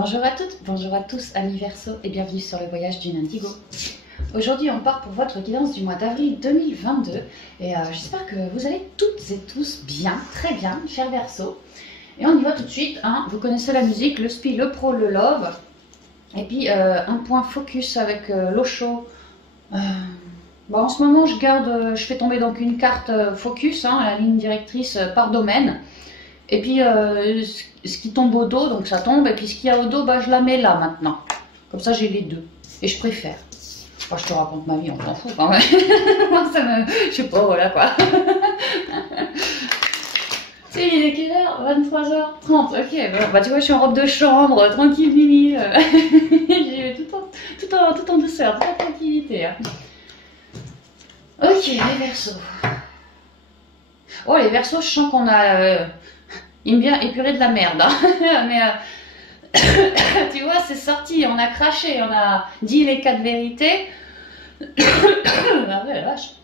Bonjour à toutes, bonjour à tous, amis Verseau, et bienvenue sur le voyage d'une Indigo. Aujourd'hui, on part pour votre guidance du mois d'avril 2022 et j'espère que vous allez toutes et tous bien, très bien, chers Verseau. Et on y va tout de suite, hein. Vous connaissez la musique, le spi, le pro, le love. Et puis un point focus avec l'eau chaud. Bon, en ce moment, je fais tomber donc une carte focus, hein, la ligne directrice par domaine. Et puis ce qui tombe au dos, donc ça tombe, et puis ce qu'il y a au dos, bah, je la mets là maintenant. Comme ça j'ai les deux. Et je préfère. Moi je te raconte ma vie, on s'en fout quand même. Moi ça me... Je sais pas, voilà quoi. Tu sais, il est quelle heure? 23h30, ok. Bon, bah tu vois, je suis en robe de chambre, tranquille, mimi. J'ai tout en douceur, toute en tranquillité. Hein. Ok, les Verseaux. Oh, les Verseaux, je sens qu'on a... Il me vient épurer de la merde, hein. Mais tu vois, c'est sorti, on a craché, on a dit les 4 vérités. Ah ouais, la vache.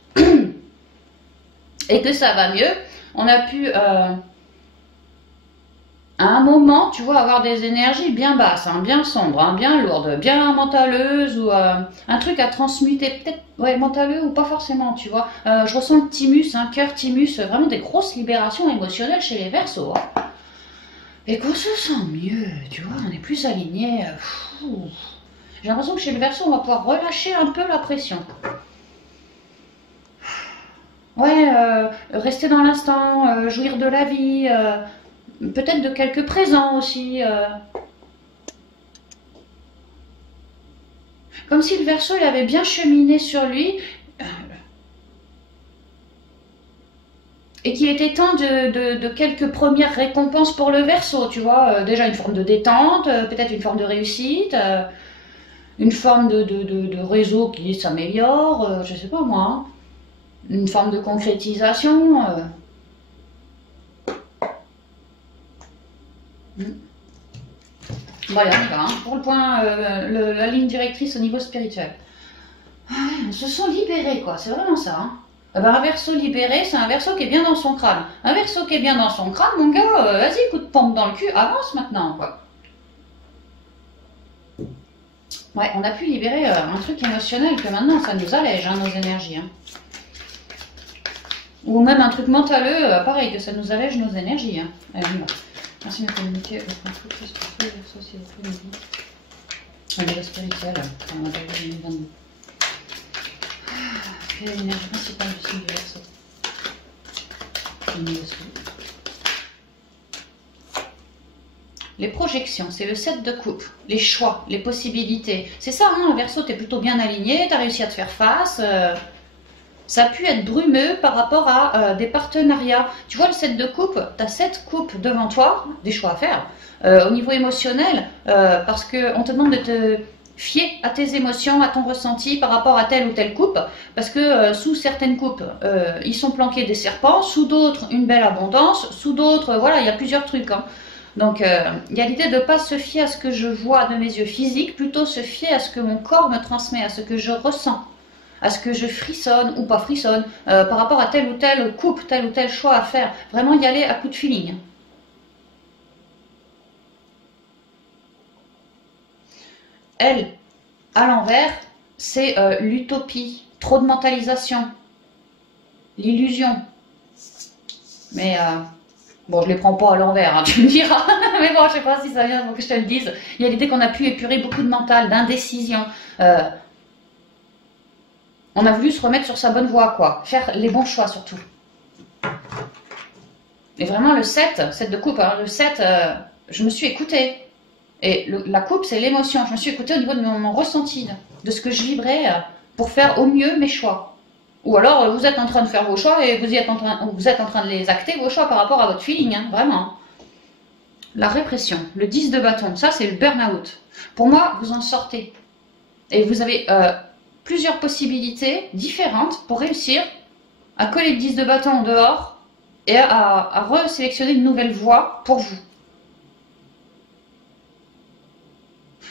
Et que ça va mieux. On a pu, à un moment, tu vois, avoir des énergies bien basses, hein, bien sombres, hein, bien lourdes, bien mentaleuses, ou un truc à transmuter, peut-être, ouais, mentaleux ou pas forcément, tu vois. Je ressens le thymus, hein, cœur thymus, vraiment des grosses libérations émotionnelles chez les Verseaux. Hein. Et qu'on se sent mieux, tu vois, on est plus aligné. J'ai l'impression que chez le Verseau, on va pouvoir relâcher un peu la pression. Ouais, rester dans l'instant, jouir de la vie, peut-être de quelques présents aussi. Comme si le Verseau, il avait bien cheminé sur lui. Et qu'il était temps de quelques premières récompenses pour le Verseau, tu vois. Déjà une forme de détente, peut-être une forme de réussite, une forme de réseau qui s'améliore, je sais pas moi. Hein. Une forme de concrétisation. Voilà, on y va, hein, pour le point, la ligne directrice au niveau spirituel. On se sent libéré, quoi, c'est vraiment ça. Hein. Ben, un Verseau libéré, c'est un Verseau qui est bien dans son crâne. Un Verseau qui est bien dans son crâne, mon gars, vas-y, coup de pompe dans le cul, avance maintenant, quoi. Ouais, on a pu libérer un truc émotionnel que maintenant, ça nous allège, hein, nos énergies. Hein. Ou même un truc mentaleux, pareil, que ça nous allège nos énergies. Hein. Allez, on y va. Merci de communiquer votre info plus que le Verseau, s'il vous plaît, midi. Au niveau spirituel, en avril 2022. Quelle est l'énergie principale du signe du Verseau? Les projections, c'est le 7 de coupe, les choix, les possibilités. C'est ça, hein, le Verseau, tu es plutôt bien aligné, tu as réussi à te faire face. Ça a pu être brumeux par rapport à des partenariats. Tu vois le 7 de coupe, tu as 7 coupes devant toi, des choix à faire. Au niveau émotionnel, parce qu'on te demande de te fier à tes émotions, à ton ressenti par rapport à telle ou telle coupe, parce que sous certaines coupes, ils sont planqués des serpents, sous d'autres, une belle abondance, sous d'autres, voilà, il y a plusieurs trucs. Hein. Donc, il y a l'idée de ne pas se fier à ce que je vois de mes yeux physiques, plutôt se fier à ce que mon corps me transmet, à ce que je ressens, à ce que je frissonne ou pas frissonne, par rapport à telle ou telle coupe, tel ou tel choix à faire. Vraiment y aller à coup de feeling. Elle, à l'envers, c'est l'utopie, trop de mentalisation, l'illusion. Mais bon, je les prends pas à l'envers, hein, tu me diras. Mais bon, je sais pas si ça vient pour que je te le dise. Il y a l'idée qu'on a pu épurer beaucoup de mental, d'indécision. On a voulu se remettre sur sa bonne voie, quoi. Faire les bons choix, surtout. Et vraiment, le 7 de coupe, hein, le 7, je me suis écoutée. Et la coupe, c'est l'émotion. Je me suis écoutée au niveau de mon ressenti, de ce que je vibrais pour faire au mieux mes choix. Ou alors, vous êtes en train de faire vos choix et vous êtes en train de les acter, vos choix, par rapport à votre feeling, hein, vraiment. La répression, le 10 de bâton, ça, c'est le burn-out. Pour moi, vous en sortez. Et vous avez plusieurs possibilités différentes pour réussir à coller le 10 de bâton en dehors et à resélectionner une nouvelle voie pour vous.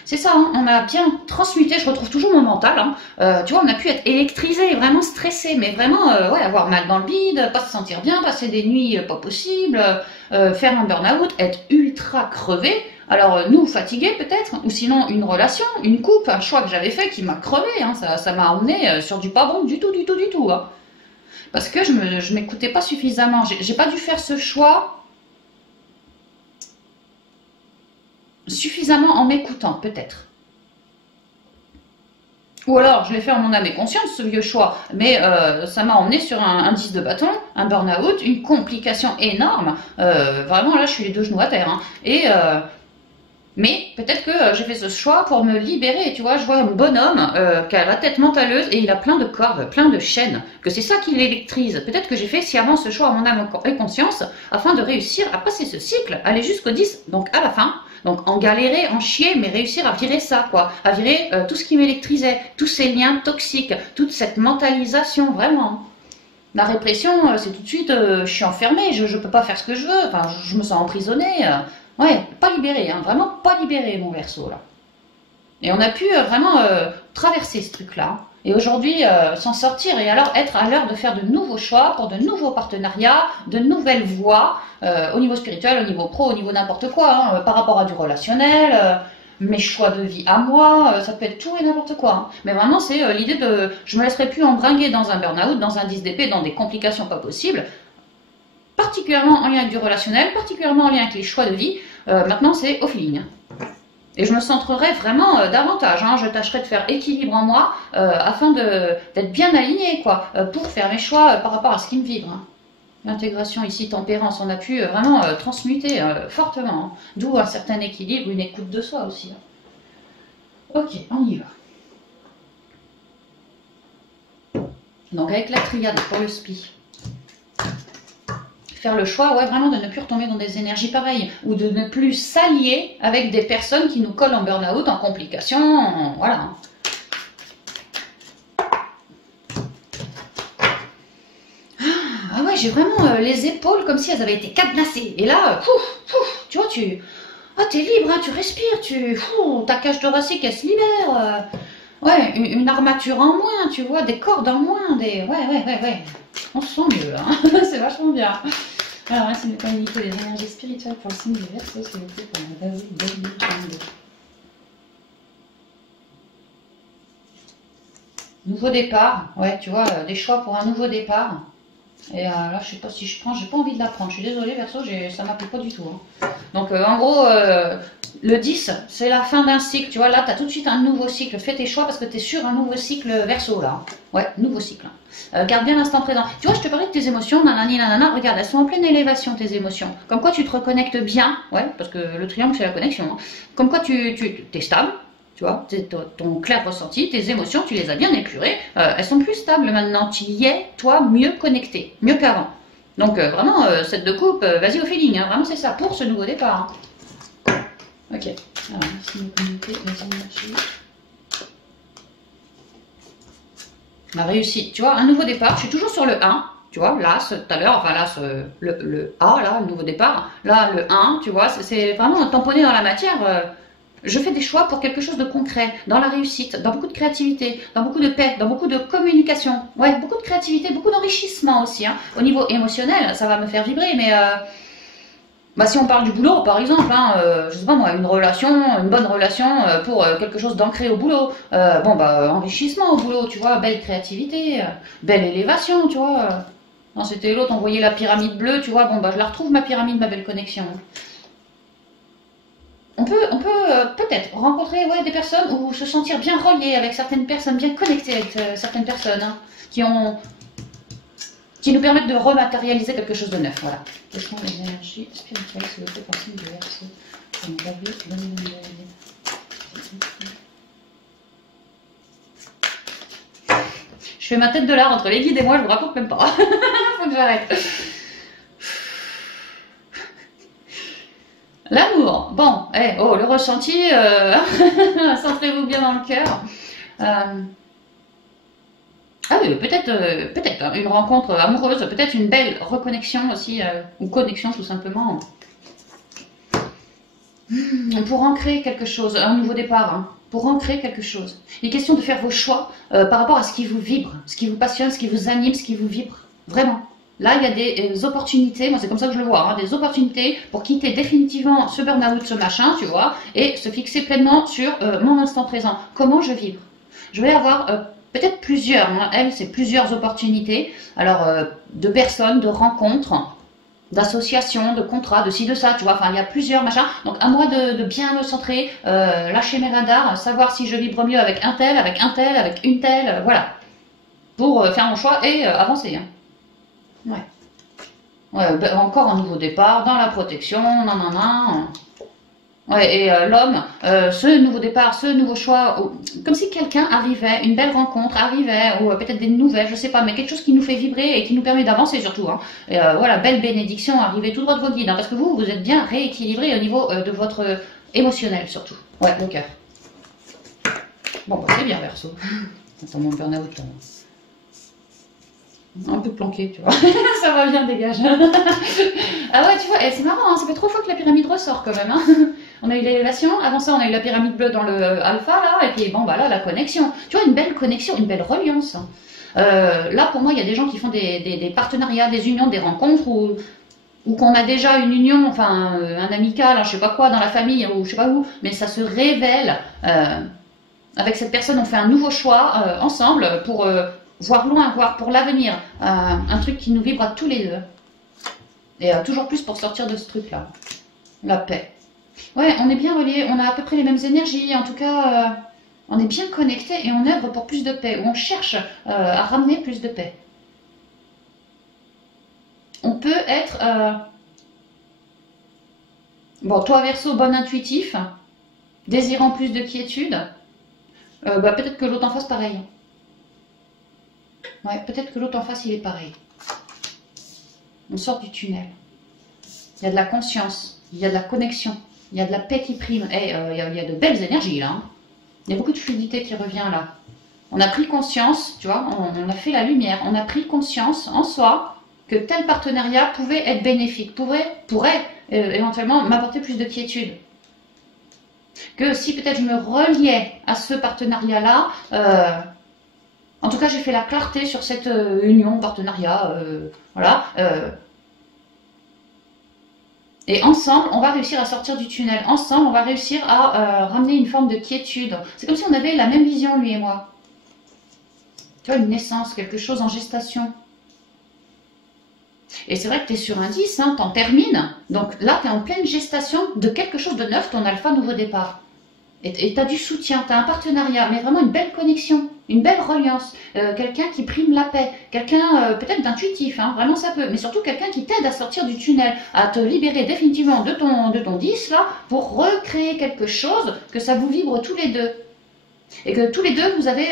C'est ça, hein, on a bien transmuté, je retrouve toujours mon mental, hein. Tu vois, on a pu être électrisé, vraiment stressé, mais vraiment, ouais, avoir mal dans le bide, pas se sentir bien, passer des nuits pas possibles, faire un burn-out, être ultra crevé, Alors, nous, fatigués peut-être, ou sinon une relation, une coupe, un choix que j'avais fait qui m'a crevé, hein, ça m'a emmené sur du pas bon du tout, du tout, du tout. Hein. Parce que je m'écoutais pas suffisamment. J'ai pas dû faire ce choix suffisamment en m'écoutant, peut-être. Ou alors, je l'ai fait en mon âme et conscience, ce vieux choix, mais ça m'a emmené sur un 10 de bâton, un burn-out, une complication énorme. Vraiment, là, je suis les deux genoux à terre. Hein. Mais peut-être que j'ai fait ce choix pour me libérer. Tu vois, je vois un bonhomme qui a la tête mentaleuse et il a plein de cordes, plein de chaînes, que c'est ça qui l'électrise. Peut-être que j'ai fait sciemment ce choix en mon âme et conscience afin de réussir à passer ce cycle, aller jusqu'au 10, donc à la fin. Donc en galérer, en chier, mais réussir à virer ça, quoi. À virer tout ce qui m'électrisait, tous ces liens toxiques, toute cette mentalisation, vraiment. La répression, c'est tout de suite, je suis enfermée, je ne peux pas faire ce que je veux, enfin, je me sens emprisonnée. Ouais, pas libérée, hein, vraiment pas libérée, mon Verseau, là. Et on a pu vraiment traverser ce truc-là. Et aujourd'hui, s'en sortir et alors être à l'heure de faire de nouveaux choix pour de nouveaux partenariats, de nouvelles voies, au niveau spirituel, au niveau pro, au niveau n'importe quoi, hein, par rapport à du relationnel, mes choix de vie à moi, ça peut être tout et n'importe quoi. Hein. Mais vraiment, c'est l'idée de... Je me laisserai plus embringuer dans un burn-out, dans un 10 d'épée, dans des complications pas possibles, particulièrement en lien avec du relationnel, particulièrement en lien avec les choix de vie. Maintenant, c'est au feeling. Et je me centrerai vraiment davantage. Hein. Je tâcherai de faire équilibre en moi afin d'être bien alignée, quoi, pour faire mes choix par rapport à ce qui me vibre. Hein. L'intégration ici, tempérance, on a pu vraiment transmuter fortement. Hein. D'où un certain équilibre, une écoute de soi aussi. Hein. Ok, on y va. Donc avec la triade pour le spi. Faire le choix, ouais, vraiment de ne plus retomber dans des énergies pareilles, ou de ne plus s'allier avec des personnes qui nous collent en burn-out, en complications, voilà. Ah ouais, j'ai vraiment les épaules comme si elles avaient été cadenassées, et là, tu vois, t'es libre, hein, tu respires, ta cage thoracique, elle se libère, ouais, une armature en moins, tu vois, des cordes en moins, ouais. On se sent mieux, hein. C'est vachement bien. Alors, merci de communiquer les énergies spirituelles pour le signe du Verseau, s'il vous plaît, pour la base 2022. Nouveau départ, ouais, tu vois, des choix pour un nouveau départ. Et là, je sais pas si je prends, j'ai pas envie de la prendre. Je suis désolée, Verseau, ça m'appelle pas du tout. Hein. Donc, en gros, le 10, c'est la fin d'un cycle. Tu vois, là, tu as tout de suite un nouveau cycle. Fais tes choix parce que tu es sur un nouveau cycle Verseau, là. Ouais, nouveau cycle. Garde bien l'instant présent. Tu vois, je te parlais de tes émotions, nanani, nanana. Regarde, elles sont en pleine élévation, tes émotions. Comme quoi, tu te reconnectes bien. Ouais, parce que le triangle, c'est la connexion. Hein. Comme quoi, tu es stable. Tu vois, ton clair ressenti, tes émotions, tu les as bien épurées. Elles sont plus stables maintenant. Tu y es, toi, mieux connecté. Mieux qu'avant. Donc, vraiment, cette de coupe, vas-y au feeling. Hein. Vraiment, c'est ça pour ce nouveau départ. Hein. Ok. Alors, merci de communiquer les énergies. La réussite. Tu vois, un nouveau départ. Je suis toujours sur le 1. Tu vois, là, tout à l'heure, enfin là, le A, là, le nouveau départ. Là, le 1, tu vois, c'est vraiment tamponné dans la matière. Je fais des choix pour quelque chose de concret, dans la réussite, dans beaucoup de créativité, dans beaucoup de paix, dans beaucoup de communication. Ouais, beaucoup de créativité, beaucoup d'enrichissement aussi. Hein. Au niveau émotionnel, ça va me faire vibrer, mais bah, si on parle du boulot, par exemple, hein, je sais pas moi, une bonne relation pour quelque chose d'ancré au boulot. Bon, bah, enrichissement au boulot, tu vois, belle créativité, belle élévation, tu vois. Non, c'était l'autre, on voyait la pyramide bleue, tu vois, bon, bah, je la retrouve, ma pyramide, ma belle connexion. On peut peut-être rencontrer des personnes ou se sentir bien relié avec certaines personnes, bien connecté avec certaines personnes hein, qui nous permettent de rematérialiser quelque chose de neuf. Voilà. Quelles sont les énergies spirituelles s'il vous plaît pour signe de Verseau? Je fais ma tête de l'art entre les guides et moi, je vous raconte même pas. Faut que j'arrête. L'amour, bon, le ressenti, centrez-vous bien dans le cœur. Ah oui, peut-être hein, une rencontre amoureuse, peut-être une belle reconnexion aussi, ou connexion tout simplement. Pour ancrer quelque chose, un nouveau départ, hein, pour ancrer quelque chose. Il est question de faire vos choix par rapport à ce qui vous vibre, ce qui vous passionne, ce qui vous anime, ce qui vous vibre, vraiment. Là, il y a des opportunités, moi c'est comme ça que je le vois, hein, des opportunités pour quitter définitivement ce burn-out, ce machin, tu vois, et se fixer pleinement sur mon instant présent. Comment je vibre? Je vais avoir peut-être plusieurs, hein, elle, c'est plusieurs opportunités, alors de personnes, de rencontres, d'associations, de contrats, de ci, de ça, tu vois, enfin il y a plusieurs machins, donc à moi de bien me centrer, lâcher mes radars, savoir si je vibre mieux avec un tel, avec un tel, avec une telle, voilà, pour faire mon choix et avancer. Hein. Ouais. Ouais, ben, encore un nouveau départ dans la protection, non, non, non. Ouais, et l'homme, ce nouveau départ, ce nouveau choix, comme si quelqu'un arrivait, une belle rencontre arrivait, ou peut-être des nouvelles, je sais pas, mais quelque chose qui nous fait vibrer et qui nous permet d'avancer surtout. Hein. Et voilà, belle bénédiction, arrivez tout droit de vos guides, hein, parce que vous êtes bien rééquilibré au niveau de votre émotionnel surtout. Ouais, le cœur. Bon, bah, c'est bien, Verseau. Attends, mon burn-out. Un peu planqué, tu vois. Ça va bien, dégage. Ah ouais, tu vois, c'est marrant, hein, ça fait 3 fois que la pyramide ressort quand même. Hein. On a eu l'élévation, avant ça on a eu la pyramide bleue dans le alpha, là, et puis bon, bah là, la connexion. Tu vois, une belle connexion, une belle reliance. Là, pour moi, il y a des gens qui font des partenariats, des unions, des rencontres, ou qu'on a déjà une union, enfin, un amical, je sais pas quoi, dans la famille, ou je sais pas où, mais ça se révèle. Avec cette personne, on fait un nouveau choix ensemble pour... voir loin, voir pour l'avenir, un truc qui nous vibre à tous les deux. Et toujours plus pour sortir de ce truc-là. La paix. Ouais, on est bien reliés, on a à peu près les mêmes énergies, en tout cas, on est bien connectés et on œuvre pour plus de paix, ou on cherche à ramener plus de paix. On peut être... Bon, toi Verseau, bon intuitif, désirant plus de quiétude, bah, peut-être que l'autre en face pareil. Ouais, peut-être que l'autre en face, il est pareil. On sort du tunnel. Il y a de la conscience, il y a de la connexion, il y a de la paix qui prime. Et il y a de belles énergies là. Hein. Il y a beaucoup de fluidité qui revient là. On a pris conscience, tu vois, on a fait la lumière. On a pris conscience en soi que tel partenariat pouvait être bénéfique, pourrait éventuellement m'apporter plus de quiétude. Que si peut-être je me reliais à ce partenariat-là... en tout cas, j'ai fait la clarté sur cette union, partenariat, voilà. Et ensemble, on va réussir à sortir du tunnel. Ensemble, on va réussir à ramener une forme de quiétude. C'est comme si on avait la même vision, lui et moi. Tu vois, une naissance, quelque chose en gestation. Et c'est vrai que tu es sur un 10, hein, t'en termines. Donc là, tu es en pleine gestation de quelque chose de neuf, ton alpha nouveau départ. Et tu as du soutien, tu as un partenariat, mais vraiment une belle connexion, une belle reliance, quelqu'un qui prime la paix, quelqu'un peut-être d'intuitif, hein, vraiment ça peut, mais surtout quelqu'un qui t'aide à sortir du tunnel, à te libérer définitivement de ton 10 là, pour recréer quelque chose, que ça vous vibre tous les deux. Et que tous les deux vous avez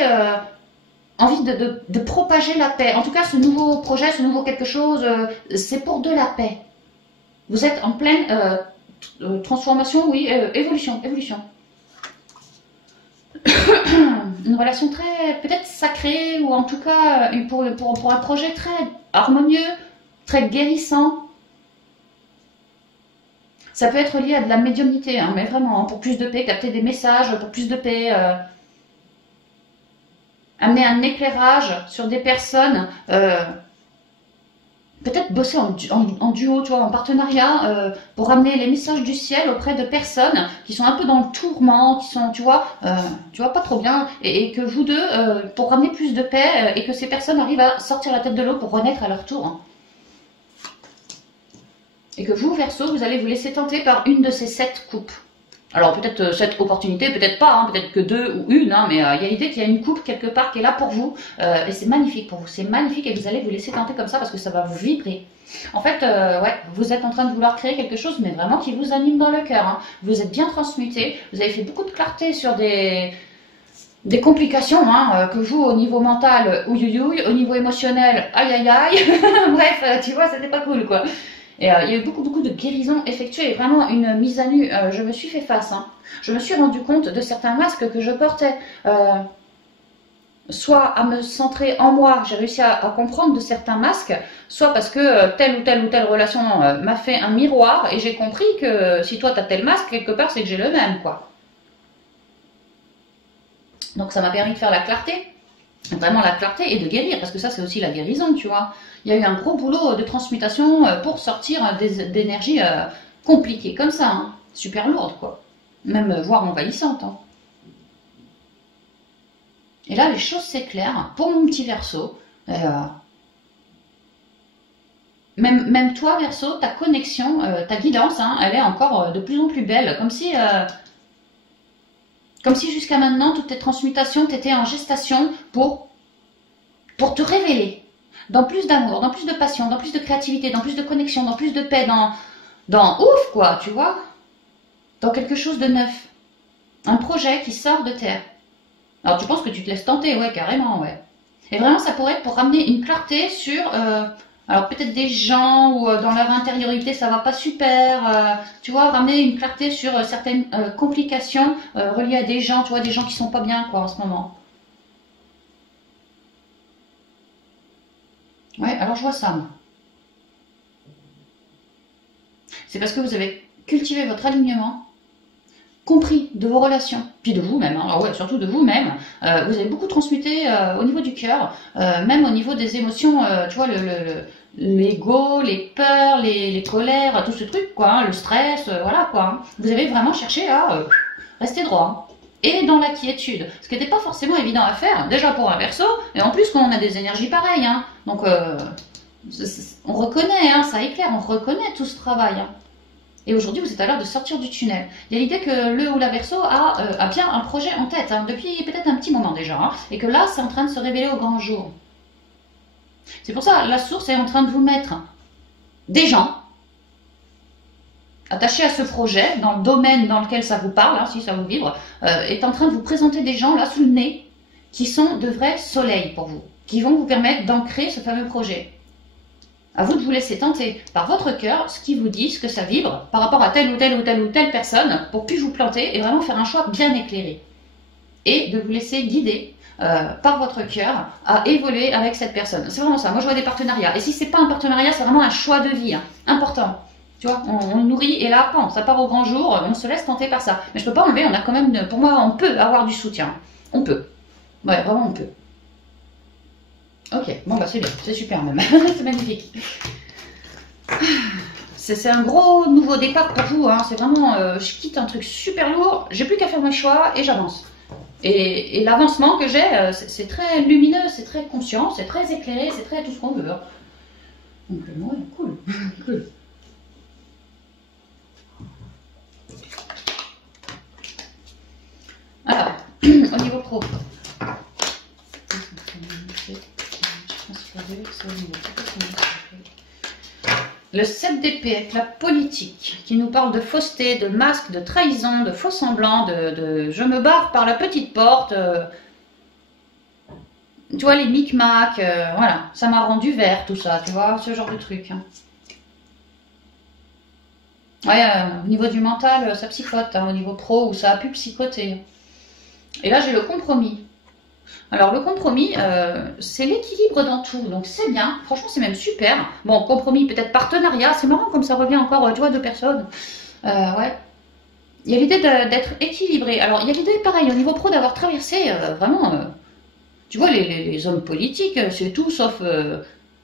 envie de propager la paix. En tout cas, ce nouveau projet, ce nouveau quelque chose, c'est pour de la paix. Vous êtes en pleine transformation, oui, évolution. Une relation très peut-être sacrée, ou en tout cas pour un projet très harmonieux, très guérissant. Ça peut être lié à de la médiumnité, hein, mais vraiment, hein, pour plus de paix, capter des messages, pour plus de paix, amener un éclairage sur des personnes, peut-être bosser en duo, tu vois, en partenariat, pour ramener les messages du ciel auprès de personnes qui sont un peu dans le tourment, qui sont, tu vois, pas trop bien, et que vous deux, pour ramener plus de paix, et que ces personnes arrivent à sortir la tête de l'eau pour renaître à leur tour. Hein. Et que vous, Verseau, vous allez vous laisser tenter par une de ces 7 coupes. Alors peut-être cette opportunité, peut-être pas, hein, peut-être que 2 ou une, hein, mais il y a l'idée qu'il y a une coupe quelque part qui est là pour vous, et c'est magnifique pour vous, c'est magnifique, et vous allez vous laisser tenter comme ça parce que ça va vous vibrer. En fait, ouais, vous êtes en train de vouloir créer quelque chose, mais vraiment qui vous anime dans le cœur. Hein. Vous êtes bien transmuté, vous avez fait beaucoup de clarté sur des complications, hein, que vous, au niveau mental, ouïouïouï, au niveau émotionnel, aïe aïe aïe, bref, tu vois, c'était pas cool, quoi. Et il y a eu beaucoup de guérisons effectuées, et vraiment une mise à nu, je me suis fait face. Hein. Je me suis rendu compte de certains masques que je portais, soit à me centrer en moi, j'ai réussi à comprendre de certains masques, soit parce que telle ou telle relation m'a fait un miroir, et j'ai compris que si toi tu as tel masque, quelque part c'est que j'ai le même, quoi. Donc ça m'a permis de faire la clarté. vraiment la clarté et de guérir, parce que ça c'est aussi la guérison, tu vois. Il y a eu un gros boulot de transmutation pour sortir d'énergies compliquées comme ça, hein. Super lourdes quoi, même voire envahissantes. Hein. Et là les choses s'éclairent pour mon petit Verseau. Même toi Verseau, ta connexion, ta guidance, hein, elle est encore de plus en plus belle, comme si jusqu'à maintenant toutes tes transmutations t'étaient en gestation pour te révéler dans plus d'amour, dans plus de passion, dans plus de créativité, dans plus de connexion, dans plus de paix, dans ouf quoi, tu vois, dans quelque chose de neuf, un projet qui sort de terre. Alors tu penses que tu te laisses tenter, ouais, carrément, ouais. Et vraiment ça pourrait être pour ramener une clarté sur, alors peut-être des gens où dans leur intériorité ça va pas super, tu vois, ramener une clarté sur certaines complications reliées à des gens, tu vois, des gens qui sont pas bien quoi en ce moment. Ouais, alors je vois ça, moi. C'est parce que vous avez cultivé votre alignement, compris de vos relations, puis de vous-même, hein. Alors ouais, surtout de vous-même. Vous avez beaucoup transmuté au niveau du cœur, même au niveau des émotions, tu vois, l'ego, les peurs, les colères, tout ce truc, quoi, hein, le stress, voilà, quoi. Hein. Vous avez vraiment cherché à rester droit. Hein. Et dans la quiétude, ce qui n'était pas forcément évident à faire, déjà pour un Verseau, et en plus quand on a des énergies pareilles, hein. Donc on reconnaît, hein, ça éclaire, on reconnaît tout ce travail. Hein. Et aujourd'hui, vous êtes à l'heure de sortir du tunnel. Il y a l'idée que le ou la Verseau a bien un projet en tête, hein, depuis peut-être un petit moment déjà, hein, et que là, c'est en train de se révéler au grand jour. C'est pour ça, la source est en train de vous mettre des gens attachés à ce projet, dans le domaine dans lequel ça vous parle, hein, si ça vous vibre, est en train de vous présenter des gens là sous le nez qui sont de vrais soleils pour vous, qui vont vous permettre d'ancrer ce fameux projet. À vous de vous laisser tenter par votre cœur ce qui vous dit, ce que ça vibre par rapport à telle ou telle ou telle ou telle personne pour puis vous planter et vraiment faire un choix bien éclairé. Et de vous laisser guider par votre cœur à évoluer avec cette personne. C'est vraiment ça. Moi, je vois des partenariats. Et si c'est pas un partenariat, c'est vraiment un choix de vie, hein, important. Tu vois, on nourrit et là, pan, ça part au grand jour, on se laisse tenter par ça. Mais je peux pas enlever, on a quand même, pour moi, on peut avoir du soutien. On peut. Ouais, vraiment, on peut. Ok, bon, bah c'est bien, c'est super même. C'est magnifique. C'est un gros nouveau départ pour vous. Hein. C'est vraiment, je quitte un truc super lourd, j'ai plus qu'à faire mes choix et j'avance. Et l'avancement que j'ai, c'est très lumineux, c'est très conscient, c'est très éclairé, c'est très tout ce qu'on veut. Donc, ouais, cool. Cool. Alors, au niveau pro. Le 7 d'épée avec la politique qui nous parle de fausseté, de masque, de trahison, de faux semblants, de je me barre par la petite porte. Tu vois, les micmacs, voilà, ça m'a rendu vert tout ça, tu vois, ce genre de truc. Hein. Ouais, au niveau du mental, ça psychote, hein, au niveau pro, où ça a pu psychoter. Et là, j'ai le compromis. Alors, le compromis, c'est l'équilibre dans tout, donc c'est bien, franchement, c'est même super. Bon, compromis, peut-être partenariat, c'est marrant comme ça revient encore, tu vois, deux personnes. Ouais. Il y a l'idée d'être équilibré. Alors, il y a l'idée, pareil, au niveau pro, d'avoir traversé vraiment... tu vois, les hommes politiques, c'est tout sauf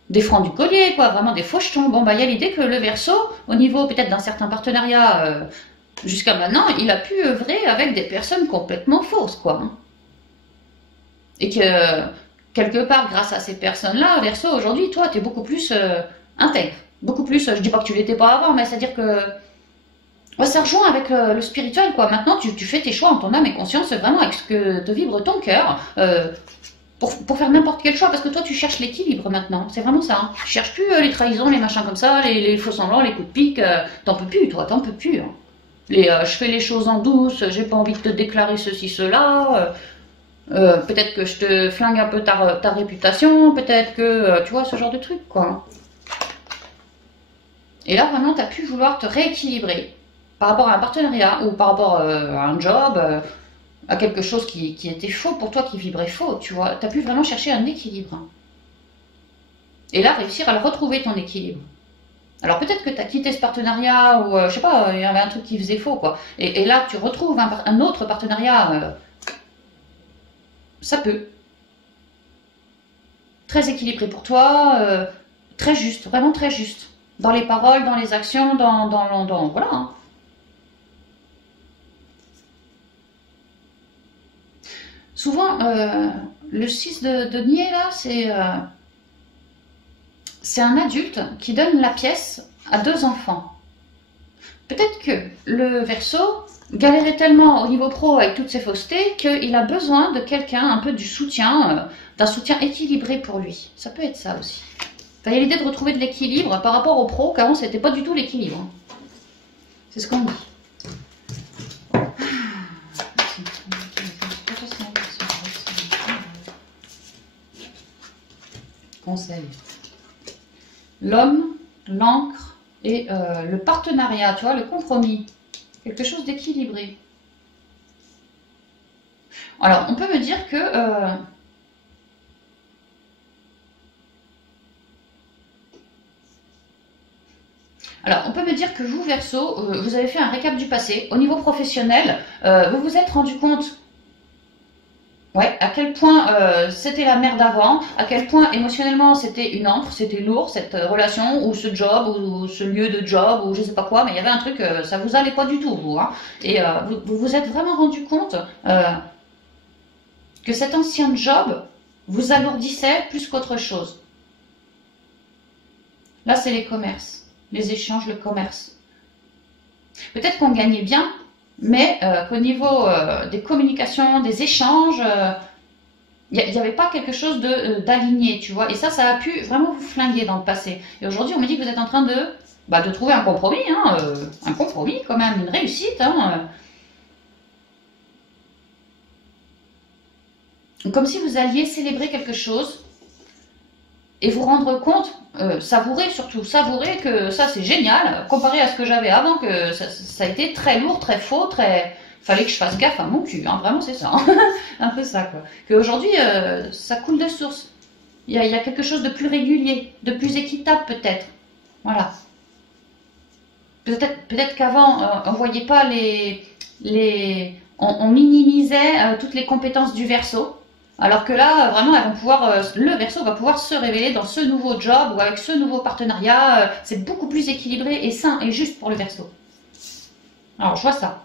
des francs du collier, quoi, vraiment des fauchetons. Bon, bah, il y a l'idée que le Verseau, au niveau peut-être d'un certain partenariat, jusqu'à maintenant, il a pu œuvrer avec des personnes complètement fausses, quoi. Hein. Et que, quelque part, grâce à ces personnes-là, Verseau, aujourd'hui, toi, tu es beaucoup plus intègre. Beaucoup plus, je dis pas que tu l'étais pas avant, mais c'est-à-dire que ouais, ça rejoint avec le spirituel, quoi. Maintenant, tu fais tes choix en ton âme et conscience, vraiment avec ce que te vibre ton cœur. Pour faire n'importe quel choix, parce que toi tu cherches l'équilibre maintenant, c'est vraiment ça. Hein. Tu cherches plus les trahisons, les machins comme ça, les faux semblants, les coups de pique, t'en peux plus, toi, t'en peux plus. Hein. Je fais les choses en douce, j'ai pas envie de te déclarer ceci, cela, peut-être que je te flingue un peu ta réputation, peut-être que, tu vois, ce genre de truc, quoi. Et là, vraiment, t'as pu vouloir te rééquilibrer par rapport à un partenariat ou par rapport à un job, à quelque chose qui était faux pour toi, qui vibrait faux, tu vois. Tu as pu vraiment chercher un équilibre. Et là, réussir à le retrouver, ton équilibre. Alors peut-être que tu as quitté ce partenariat, ou je sais pas, il y avait un truc qui faisait faux, quoi. Et là, tu retrouves un autre partenariat, ça peut. très équilibré pour toi, très juste, vraiment très juste. Dans les paroles, dans les actions, voilà. Hein. Souvent, le 6 de denier, là, c'est un adulte qui donne la pièce à 2 enfants. Peut-être que le Verseau galérait tellement au niveau pro avec toutes ses faussetés qu'il a besoin de quelqu'un, un peu du soutien, d'un soutien équilibré pour lui. Ça peut être ça aussi. Enfin, il y a l'idée de retrouver de l'équilibre par rapport au pro, qu'avant c'était pas du tout l'équilibre. C'est ce qu'on dit. Conseil. L'homme, l'encre et le partenariat, tu vois, le compromis. Quelque chose d'équilibré. Alors, on peut me dire que... Alors, on peut me dire que vous, Verseau, vous avez fait un récap du passé. Au niveau professionnel, vous vous êtes rendu compte à quel point c'était la merde avant, à quel point émotionnellement c'était une encre, c'était lourd cette relation, ou ce job, ou ce lieu de job, ou je sais pas quoi, mais il y avait un truc, ça vous allait pas du tout, vous. Hein. Et vous vous êtes vraiment rendu compte que cet ancien job vous alourdissait plus qu'autre chose. Là, c'est les commerces, les échanges, le commerce. Peut-être qu'on gagnait bien, mais qu'au niveau des communications, des échanges, il n'y avait pas quelque chose d'aligné, tu vois. Et ça a pu vraiment vous flinguer dans le passé. Et aujourd'hui, on me dit que vous êtes en train de trouver un compromis, hein, un compromis quand même, une réussite. Hein, Comme si vous alliez célébrer quelque chose et vous rendre compte, savourer surtout, savourer que ça c'est génial, comparé à ce que j'avais avant, que ça a été très lourd, très faux, très... Fallait que je fasse gaffe à mon cul, hein, vraiment c'est ça, un peu ça quoi. Qu'aujourd'hui, ça coule de source, il y a quelque chose de plus régulier, de plus équitable peut-être, voilà. Peut-être qu'avant, on voyait pas on minimisait toutes les compétences du Verseau. Alors que là, vraiment, le Verseau va pouvoir se révéler dans ce nouveau job ou avec ce nouveau partenariat. C'est beaucoup plus équilibré et sain et juste pour le Verseau. Alors, je vois ça.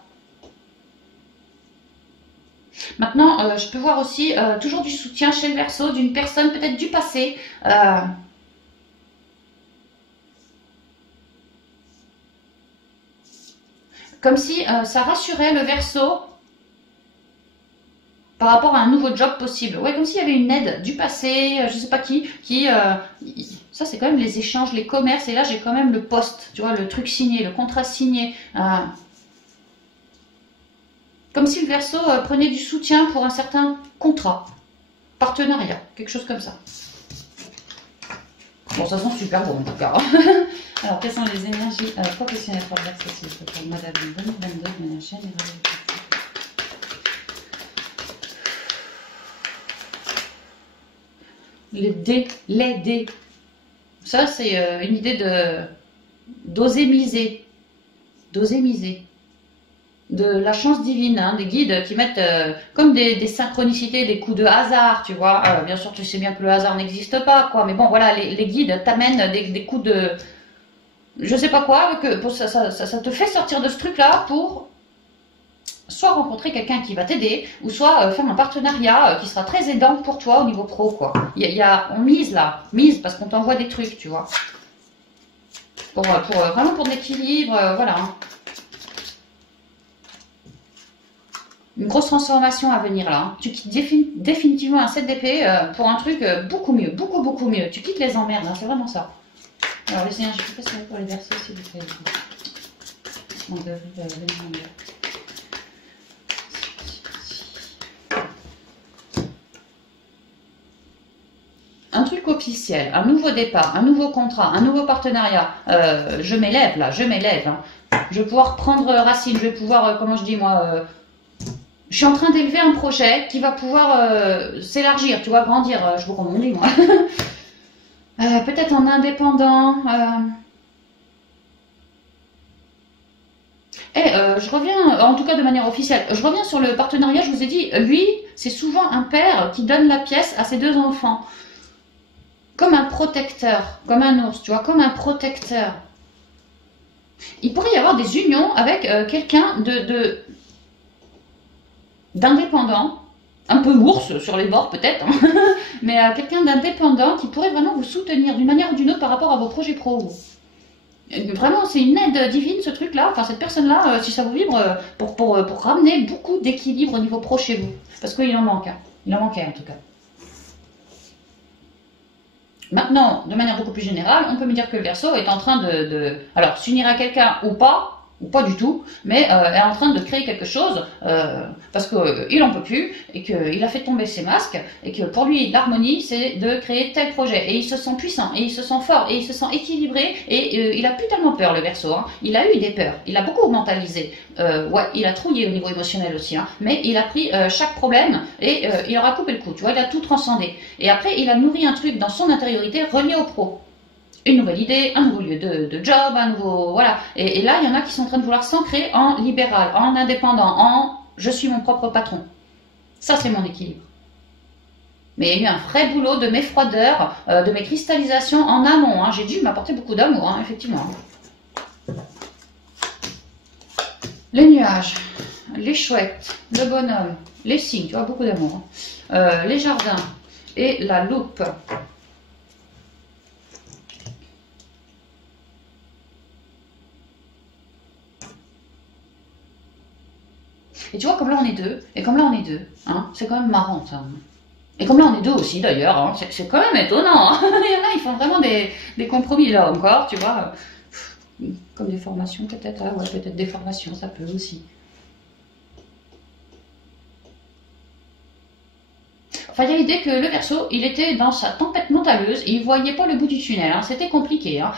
Maintenant, je peux voir aussi toujours du soutien chez le Verseau, d'une personne peut-être du passé. Comme si ça rassurait le Verseau par rapport à un nouveau job possible. Ouais, comme s'il y avait une aide du passé, je sais pas qui ça c'est quand même les échanges, les commerces, et là j'ai quand même le poste, tu vois, le truc signé, le contrat signé. Comme si le Verseau prenait du soutien pour un certain contrat, partenariat, quelque chose comme ça. Bon, ça sent super bon en tout cas. Alors, quelles sont les énergies professionnelles pour le Verseau, s'il vous plaît, pour le mois d'avril 2022 de manière générale? Les dés. Ça, c'est une idée d'oser miser. D'oser miser. De la chance divine, hein, des guides qui mettent comme des synchronicités, des coups de hasard, tu vois. Bien sûr, tu sais bien que le hasard n'existe pas, quoi. Mais bon, voilà, les guides t'amènent des coups de... Je sais pas quoi, ça te fait sortir de ce truc-là pour... soit rencontrer quelqu'un qui va t'aider, ou soit faire un partenariat qui sera très aidant pour toi au niveau pro, quoi. On mise là, parce qu'on t'envoie des trucs, tu vois. Vraiment pour de l'équilibre, voilà. Une grosse transformation à venir là. Hein. Tu quittes définitivement un 7 d'épée pour un truc beaucoup mieux, beaucoup mieux. Tu quittes les emmerdes, hein, c'est vraiment ça. Alors les énergies professionnelles pour les Verseaux, s'il vous plaît. Un truc officiel, un nouveau départ, un nouveau contrat, un nouveau partenariat. Je m'élève là, je m'élève. Hein. Je vais pouvoir prendre racine, je vais pouvoir, comment je dis moi, je suis en train d'élever un projet qui va pouvoir s'élargir, tu vois, grandir. Je vous remonte, moi. Peut-être en indépendant. Je reviens, en tout cas de manière officielle, je reviens sur le partenariat, je vous ai dit, lui, c'est souvent un père qui donne la pièce à ses 2 enfants. comme un protecteur, comme un ours, tu vois, comme un protecteur. Il pourrait y avoir des unions avec quelqu'un d'indépendant, un peu ours sur les bords peut-être, hein, mais quelqu'un d'indépendant qui pourrait vraiment vous soutenir d'une manière ou d'une autre par rapport à vos projets pro. Vraiment, c'est une aide divine ce truc-là, enfin cette personne-là, si ça vous vibre, pour ramener beaucoup d'équilibre au niveau pro chez vous. Parce qu'il en manque, hein. Il en manquait en tout cas. Maintenant, de manière beaucoup plus générale, on peut me dire que le Verseau est en train alors, s'unir à quelqu'un ou pas du tout, mais est en train de créer quelque chose parce qu'il n'en peut plus et qu'il a fait tomber ses masques et que pour lui, l'harmonie, c'est de créer tel projet. Et il se sent puissant, et il se sent fort, et il se sent équilibré, et il a plus tellement peur, le Verseau. Hein. Il a eu des peurs, il a beaucoup mentalisé. Ouais, il a trouillé au niveau émotionnel aussi, hein, mais il a pris chaque problème et il aura coupé le coup, tu vois, il a tout transcendé. Et après, il a nourri un truc dans son intériorité relié au pro. Une nouvelle idée, un nouveau lieu de job, un nouveau... Voilà. Et là, il y en a qui sont en train de vouloir s'ancrer en libéral, en indépendant, en « je suis mon propre patron ». Ça, c'est mon équilibre. Mais il y a eu un vrai boulot de mes froideurs, de mes cristallisations en amont. Hein. J'ai dû m'apporter beaucoup d'amour, hein, effectivement. Les nuages, les chouettes, le bonhomme, les signes, tu vois, beaucoup d'amour. Hein. Les jardins et la loupe. Et tu vois, comme là on est deux, et comme là on est deux, hein, c'est quand même marrant ça. Et comme là on est deux aussi d'ailleurs, hein, c'est quand même étonnant. Hein. Il y en a, ils font vraiment des compromis là encore, tu vois. Comme des formations peut-être, ah ouais, peut-être des formations, ça peut aussi. Enfin, il y a l'idée que le Verseau, il était dans sa tempête mentaleuse et il voyait pas le bout du tunnel. Hein. C'était compliqué. Hein.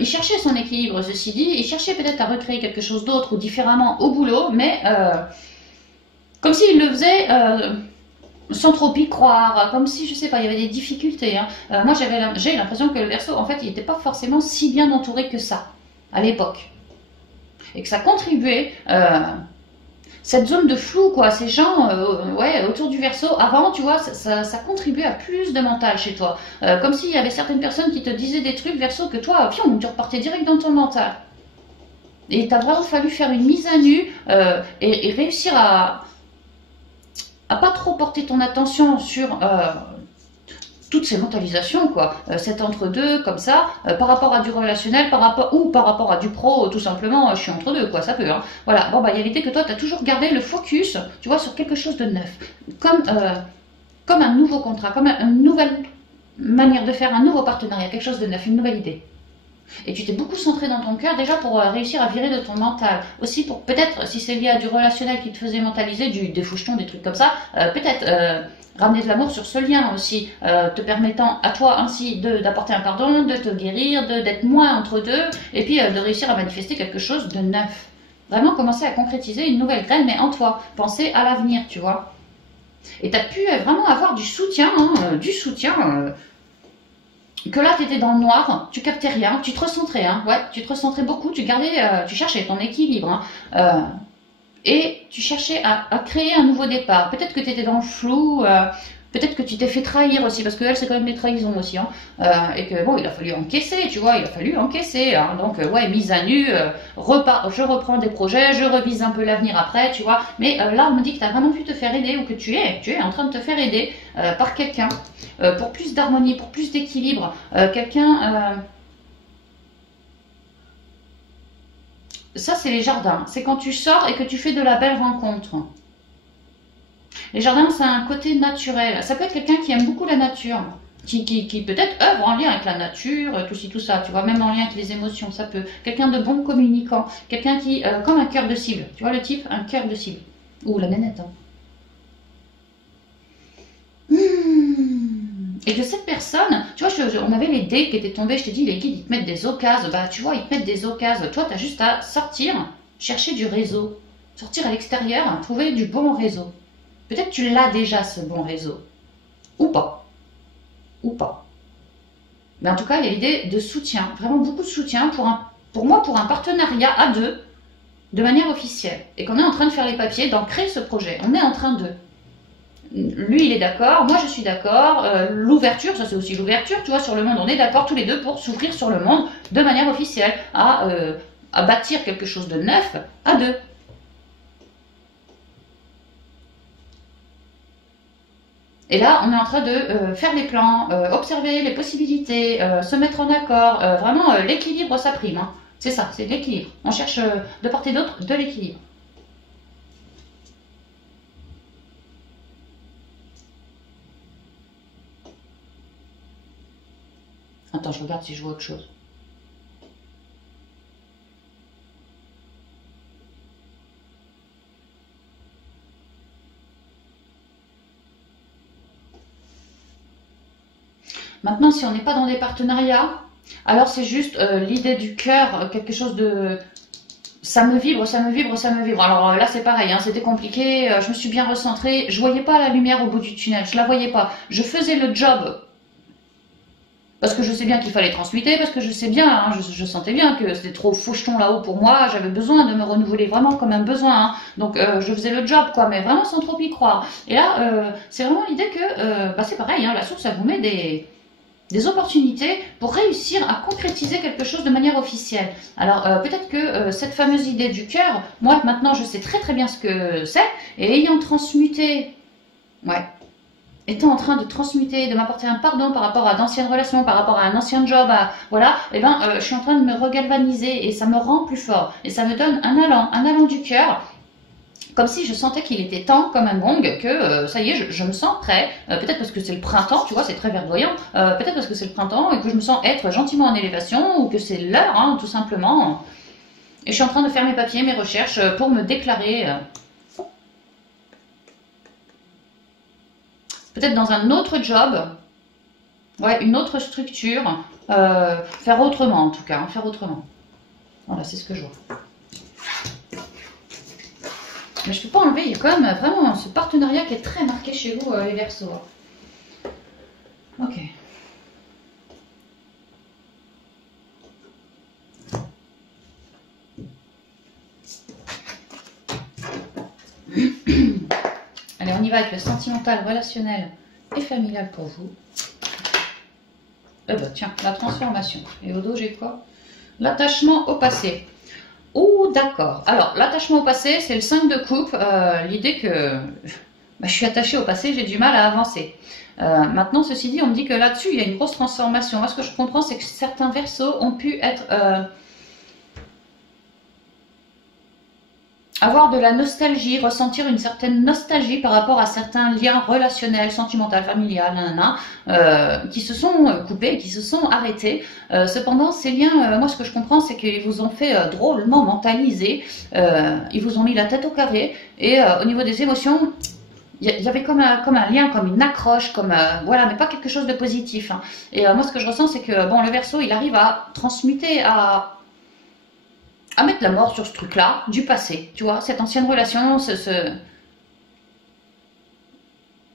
Il cherchait son équilibre, ceci dit. Il cherchait peut-être à recréer quelque chose d'autre ou différemment au boulot, mais comme s'il le faisait sans trop y croire, comme si, je sais pas, il y avait des difficultés. Hein. Moi, j'ai l'impression que le Verseau, en fait, il n'était pas forcément si bien entouré que ça à l'époque. Et que ça contribuait... cette zone de flou, quoi, ces gens ouais, autour du Verseau, avant, tu vois, ça contribuait à plus de mental chez toi. Comme s'il y avait certaines personnes qui te disaient des trucs Verseau que toi, pion, tu repartais direct dans ton mental. Et il t'a vraiment fallu faire une mise à nu et réussir à pas trop porter ton attention sur toutes ces mentalisations, quoi, cet entre-deux, comme ça, par rapport à du relationnel, par rapport à du pro, tout simplement, je suis entre deux, quoi, ça peut, hein. Voilà, bon, bah, il y a l'idée que toi, tu as toujours gardé le focus, tu vois, sur quelque chose de neuf, comme un nouveau contrat, comme une nouvelle manière de faire, un nouveau partenariat, quelque chose de neuf, une nouvelle idée. Et tu t'es beaucoup centré dans ton cœur, déjà pour réussir à virer de ton mental, aussi pour, peut-être, si c'est lié à du relationnel qui te faisait mentaliser, des fouchetons, des trucs comme ça, peut-être... ramener de l'amour sur ce lien aussi, te permettant à toi ainsi d'apporter un pardon, de te guérir, d'être moins entre deux, et puis de réussir à manifester quelque chose de neuf. Vraiment commencer à concrétiser une nouvelle graine, mais en toi. Penser à l'avenir, tu vois. Et tu as pu vraiment avoir du soutien, que là tu étais dans le noir, tu captais rien, tu te recentrais, hein, ouais, tu te recentrais beaucoup, tu cherchais ton équilibre, hein, et tu cherchais à créer un nouveau départ. Peut-être que tu étais dans le flou, peut-être que tu t'es fait trahir aussi, parce que elle, c'est quand même des trahisons aussi. Hein, et que bon, il a fallu encaisser, tu vois, il a fallu encaisser. Hein, donc, ouais, mise à nu, je reprends des projets, je revise un peu l'avenir après, tu vois. Mais là, on me dit que tu as vraiment pu te faire aider, ou que tu es en train de te faire aider par quelqu'un, pour plus d'harmonie, pour plus d'équilibre. Quelqu'un... Ça, c'est les jardins. C'est quand tu sors et que tu fais de la belle rencontre. Les jardins, c'est un côté naturel. Ça peut être quelqu'un qui aime beaucoup la nature, qui peut-être œuvre en lien avec la nature, tout ci, tout ça, tu vois, même en lien avec les émotions, ça peut. Quelqu'un de bon communicant, quelqu'un qui, comme un cœur de cible. Tu vois le type, un cœur de cible. Ou la nénette, hein. Et que cette personne, tu vois, on avait les dés qui étaient tombés, je t'ai dit, les guides, ils te mettent des occasions, bah tu vois, ils te mettent des occasions. Toi, tu as juste à sortir, chercher du réseau, sortir à l'extérieur, trouver du bon réseau. Peut-être tu l'as déjà, ce bon réseau. Ou pas. Ou pas. Mais en tout cas, il y a l'idée de soutien, vraiment beaucoup de soutien pour moi, pour un partenariat à deux, de manière officielle. Et qu'on est en train de faire les papiers, d'en créer ce projet. On est en train de... Lui, il est d'accord, moi je suis d'accord. L'ouverture, ça c'est aussi l'ouverture, tu vois, sur le monde. On est d'accord tous les deux pour s'ouvrir sur le monde de manière officielle, à bâtir quelque chose de neuf à deux. Et là, on est en train de faire les plans, observer les possibilités, se mettre en accord. Vraiment, l'équilibre, ça prime. Hein. C'est ça, c'est l'équilibre. On cherche de part et d'autre de l'équilibre. Attends, je regarde si je vois autre chose. Maintenant, si on n'est pas dans des partenariats, alors c'est juste l'idée du cœur, quelque chose de... Ça me vibre, ça me vibre, ça me vibre. Alors là, c'est pareil, hein, c'était compliqué, je me suis bien recentrée, je voyais pas la lumière au bout du tunnel, je la voyais pas. Je faisais le job, parce que je sais bien qu'il fallait transmuter, parce que je sais bien, hein, je sentais bien que c'était trop faucheton là-haut pour moi, j'avais besoin de me renouveler vraiment comme un besoin. Hein. Donc je faisais le job, quoi, mais vraiment sans trop y croire. Et là, c'est vraiment l'idée que, c'est pareil, hein, la source, ça vous met des opportunités pour réussir à concrétiser quelque chose de manière officielle. Alors peut-être que cette fameuse idée du cœur, moi maintenant je sais très très bien ce que c'est, et ayant transmuté, étant en train de transmuter, de m'apporter un pardon par rapport à d'anciennes relations, par rapport à un ancien job, voilà, je suis en train de me regalvaniser et ça me rend plus fort, et ça me donne un allant du cœur. Comme si je sentais qu'il était temps, comme un gong, que ça y est, je me sens prêt. Peut-être parce que c'est le printemps, tu vois, c'est très verdoyant. Peut-être parce que c'est le printemps et que je me sens être gentiment en élévation ou que c'est l'heure, hein, tout simplement. Et je suis en train de faire mes papiers, mes recherches pour me déclarer. Peut-être dans un autre job, une autre structure. Faire autrement en tout cas, hein, faire autrement. Voilà, c'est ce que je vois. Mais je ne peux pas enlever, il y a quand même vraiment ce partenariat qui est très marqué chez vous, les Verseaux. Ok. Allez, on y va avec le sentimental, relationnel et familial pour vous. Tiens, la transformation. Et au dos, j'ai quoi? L'attachement au passé. Oh, d'accord. Alors, l'attachement au passé, c'est le 5 de coupe. L'idée que je suis attachée au passé, j'ai du mal à avancer. Maintenant, ceci dit, on me dit que là-dessus, il y a une grosse transformation. Moi, ce que je comprends, c'est que certains Verseaux ont pu être... avoir de la nostalgie, ressentir une certaine nostalgie par rapport à certains liens relationnels, sentimentaux, familial, qui se sont coupés, qui se sont arrêtés. Cependant, ces liens, moi ce que je comprends, c'est qu'ils vous ont fait drôlement mentaliser, ils vous ont mis la tête au carré, et au niveau des émotions, il y avait comme un lien, comme une accroche, voilà, mais pas quelque chose de positif. Hein. Et moi ce que je ressens, c'est que bon, le Verseau, il arrive à transmuter, à mettre la mort sur ce truc-là, du passé, tu vois, cette ancienne relation,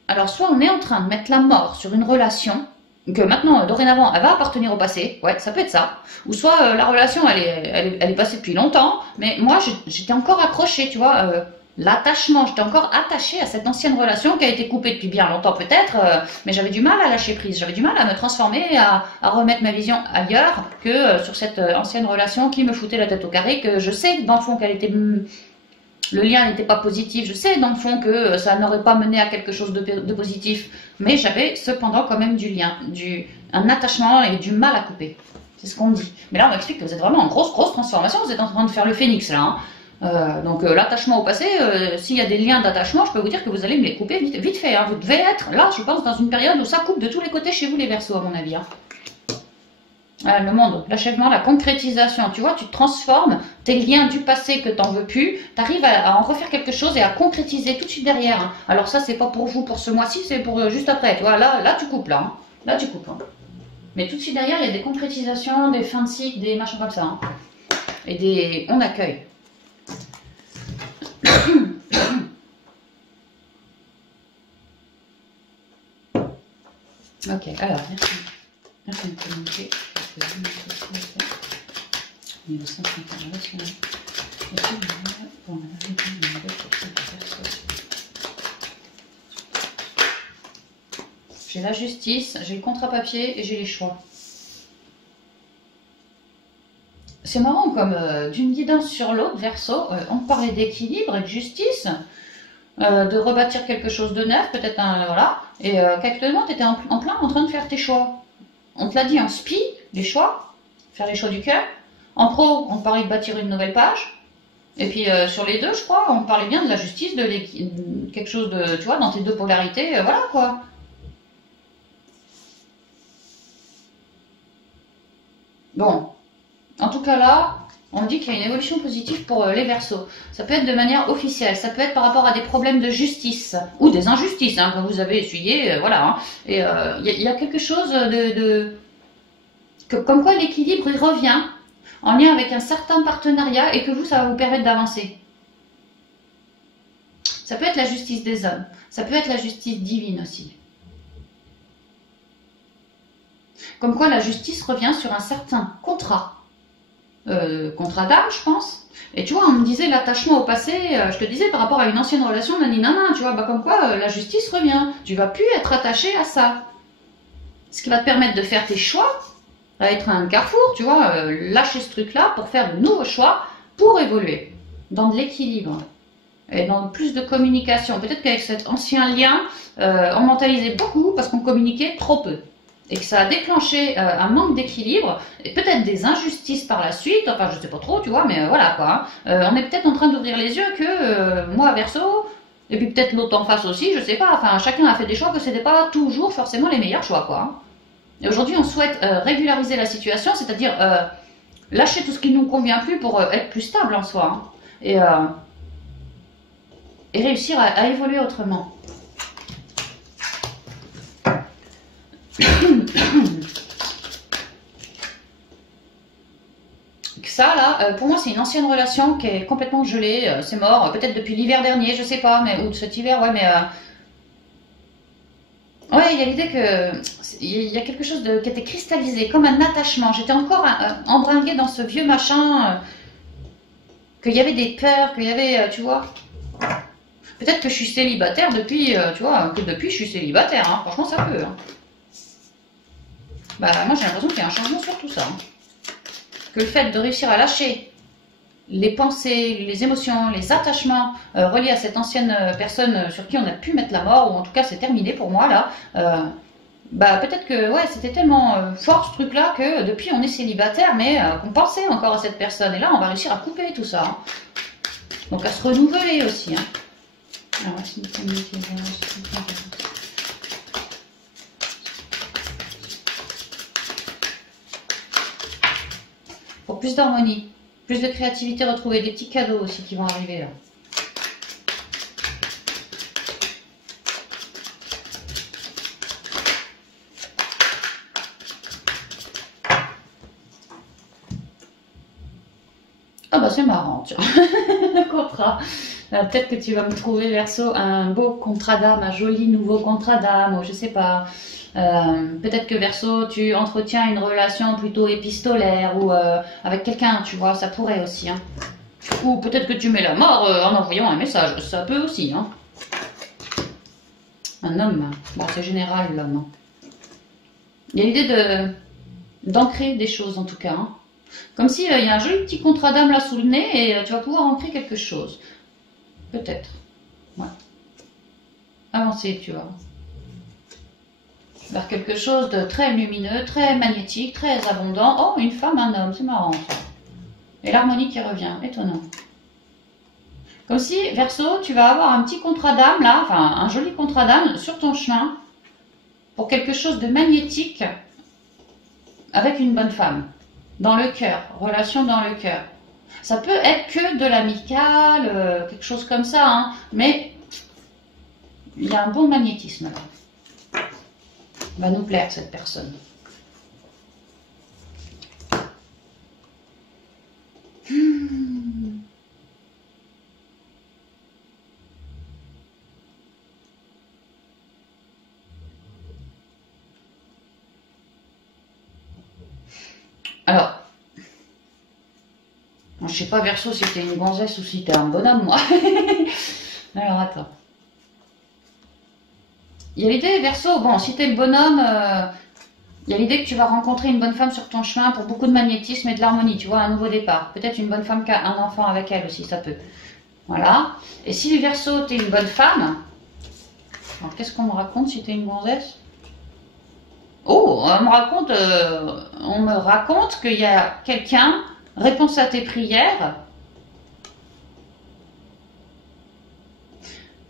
Alors, soit on est en train de mettre la mort sur une relation, que maintenant, dorénavant, elle va appartenir au passé, ouais, ça peut être ça, ou soit la relation, elle est passée depuis longtemps, mais moi, j'étais encore accrochée, tu vois, l'attachement, j'étais encore attachée à cette ancienne relation qui a été coupée depuis bien longtemps peut-être, mais j'avais du mal à lâcher prise, j'avais du mal à me transformer, à remettre ma vision ailleurs que sur cette ancienne relation qui me foutait la tête au carré, que je sais dans le fond qu'elle était... Le lien n'était pas positif, je sais dans le fond que ça n'aurait pas mené à quelque chose de positif, mais j'avais cependant quand même du lien, un attachement et du mal à couper. C'est ce qu'on me dit. Mais là on m'explique que vous êtes vraiment en grosse transformation, vous êtes en train de faire le phénix là, hein. Donc l'attachement au passé, s'il y a des liens d'attachement, je peux vous dire que vous allez me les couper vite fait. Hein. Vous devez être là, je pense, dans une période où ça coupe de tous les côtés chez vous les Verseaux, à mon avis. Hein. Le monde, l'achèvement, la concrétisation. Tu vois, tu transformes tes liens du passé que tu n'en veux plus, tu arrives à en refaire quelque chose et à concrétiser tout de suite derrière. Hein. Alors ça, c'est pas pour vous pour ce mois-ci, c'est pour juste après. Tu vois, là tu coupes là. Hein. Là tu coupes. Hein. Mais tout de suite derrière, il y a des concrétisations, des fins de cycle, des machins comme ça. Hein. Et on accueille. Ok, alors, merci. Merci de communiquer. Niveau 5 relationnel. Et puis, pour la vérité, une nouvelle pour cette personne. J'ai la justice, j'ai le contre-papier et j'ai les choix. C'est marrant comme d'une guidance sur l'autre, Verseau, on parlait d'équilibre et de justice, de rebâtir quelque chose de neuf, peut-être un... voilà, et qu'actuellement tu étais en plein en train de faire tes choix. On te l'a dit en spi, les choix, faire les choix du cœur. En pro, on parlait de bâtir une nouvelle page. Et puis sur les deux, je crois, on parlait bien de la justice, de quelque chose de, tu vois, dans tes deux polarités, voilà quoi. Bon, en tout cas là, on dit qu'il y a une évolution positive pour les Verseaux. Ça peut être de manière officielle, ça peut être par rapport à des problèmes de justice ou des injustices hein, que vous avez essuyées, voilà. Hein. Et il y a quelque chose comme quoi l'équilibre il revient en lien avec un certain partenariat et que vous, ça va vous permettre d'avancer. Ça peut être la justice des hommes, ça peut être la justice divine aussi. Comme quoi la justice revient sur un certain contrat. Contrat d'âme, je pense. Et tu vois, on me disait l'attachement au passé, je te disais par rapport à une ancienne relation, naninana, tu vois, bah comme quoi la justice revient. Tu vas plus être attaché à ça. Ce qui va te permettre de faire tes choix, va être un carrefour, tu vois, lâcher ce truc-là pour faire de nouveaux choix, pour évoluer dans de l'équilibre et dans plus de communication. Peut-être qu'avec cet ancien lien, on mentalisait beaucoup parce qu'on communiquait trop peu. Et que ça a déclenché un manque d'équilibre et peut-être des injustices par la suite, enfin je sais pas trop, tu vois, mais voilà quoi. On est peut-être en train d'ouvrir les yeux que moi, Verseau, et puis peut-être l'autre en face aussi, je sais pas, enfin chacun a fait des choix que c'était pas toujours forcément les meilleurs choix quoi. Et aujourd'hui on souhaite régulariser la situation, c'est-à-dire lâcher tout ce qui ne nous convient plus pour être plus stable en soi. Hein, et réussir à évoluer autrement. Ça là, pour moi c'est une ancienne relation qui est complètement gelée, c'est mort, peut-être depuis l'hiver dernier, je sais pas, mais ou de cet hiver, ouais, mais ouais, il y a l'idée que il y a quelque chose qui était cristallisé, comme un attachement. J'étais encore embringuée dans ce vieux machin, qu'il y avait des peurs, qu'il y avait, tu vois. Peut-être que je suis célibataire depuis, tu vois, que depuis je suis célibataire, hein. Franchement ça peut. Hein. Bah moi j'ai l'impression qu'il y a un changement sur tout ça. Hein. Que le fait de réussir à lâcher les pensées, les émotions, les attachements reliés à cette ancienne personne sur qui on a pu mettre la mort, ou en tout cas c'est terminé pour moi là, bah peut-être que ouais, c'était tellement fort ce truc là que depuis on est célibataire mais qu'on pensait encore à cette personne et là on va réussir à couper tout ça. Hein. Donc à se renouveler aussi. Hein. Alors, pour plus d'harmonie, plus de créativité retrouvée, des petits cadeaux aussi qui vont arriver là. Ah bah c'est marrant, tiens. Le contrat. Peut-être que tu vas me trouver, Verseau, un beau contrat d'âme, un joli nouveau contrat d'âme, ou je sais pas. Peut-être que Verseau, tu entretiens une relation plutôt épistolaire ou avec quelqu'un, tu vois, ça pourrait aussi. Hein. Ou peut-être que tu mets la mort en envoyant un message, ça peut aussi. Hein. Un homme, bon c'est général l'homme. Il y a l'idée d'ancrer des choses en tout cas. Hein. Comme s'il y a un joli petit contrat d'âme là sous le nez et tu vas pouvoir ancrer quelque chose. Peut-être. Ouais. Avancer, tu vois. Vers quelque chose de très lumineux, très magnétique, très abondant. Oh, une femme, un homme, c'est marrant ça. Et l'harmonie qui revient, étonnant. Comme si, Verseau, tu vas avoir un petit contrat d'âme là, enfin un joli contrat d'âme sur ton chemin pour quelque chose de magnétique avec une bonne femme. Dans le cœur, relation dans le cœur. Ça peut être que de l'amical, quelque chose comme ça, hein, mais il y a un bon magnétisme là. Va nous plaire cette personne. Alors, je sais pas Verseau si t'es une gonzesse ou si t'es un bonhomme moi. Alors attends. Il y a l'idée, Verseau, bon, si t'es le bonhomme, il y a l'idée que tu vas rencontrer une bonne femme sur ton chemin pour beaucoup de magnétisme et de l'harmonie, tu vois, un nouveau départ. Peut-être une bonne femme qui a un enfant avec elle aussi, ça peut. Voilà. Et si le Verseau, t'es une bonne femme, qu'est-ce qu'on me raconte si t'es une gonzesse? Oh, on me raconte qu'il y a quelqu'un, réponse à tes prières.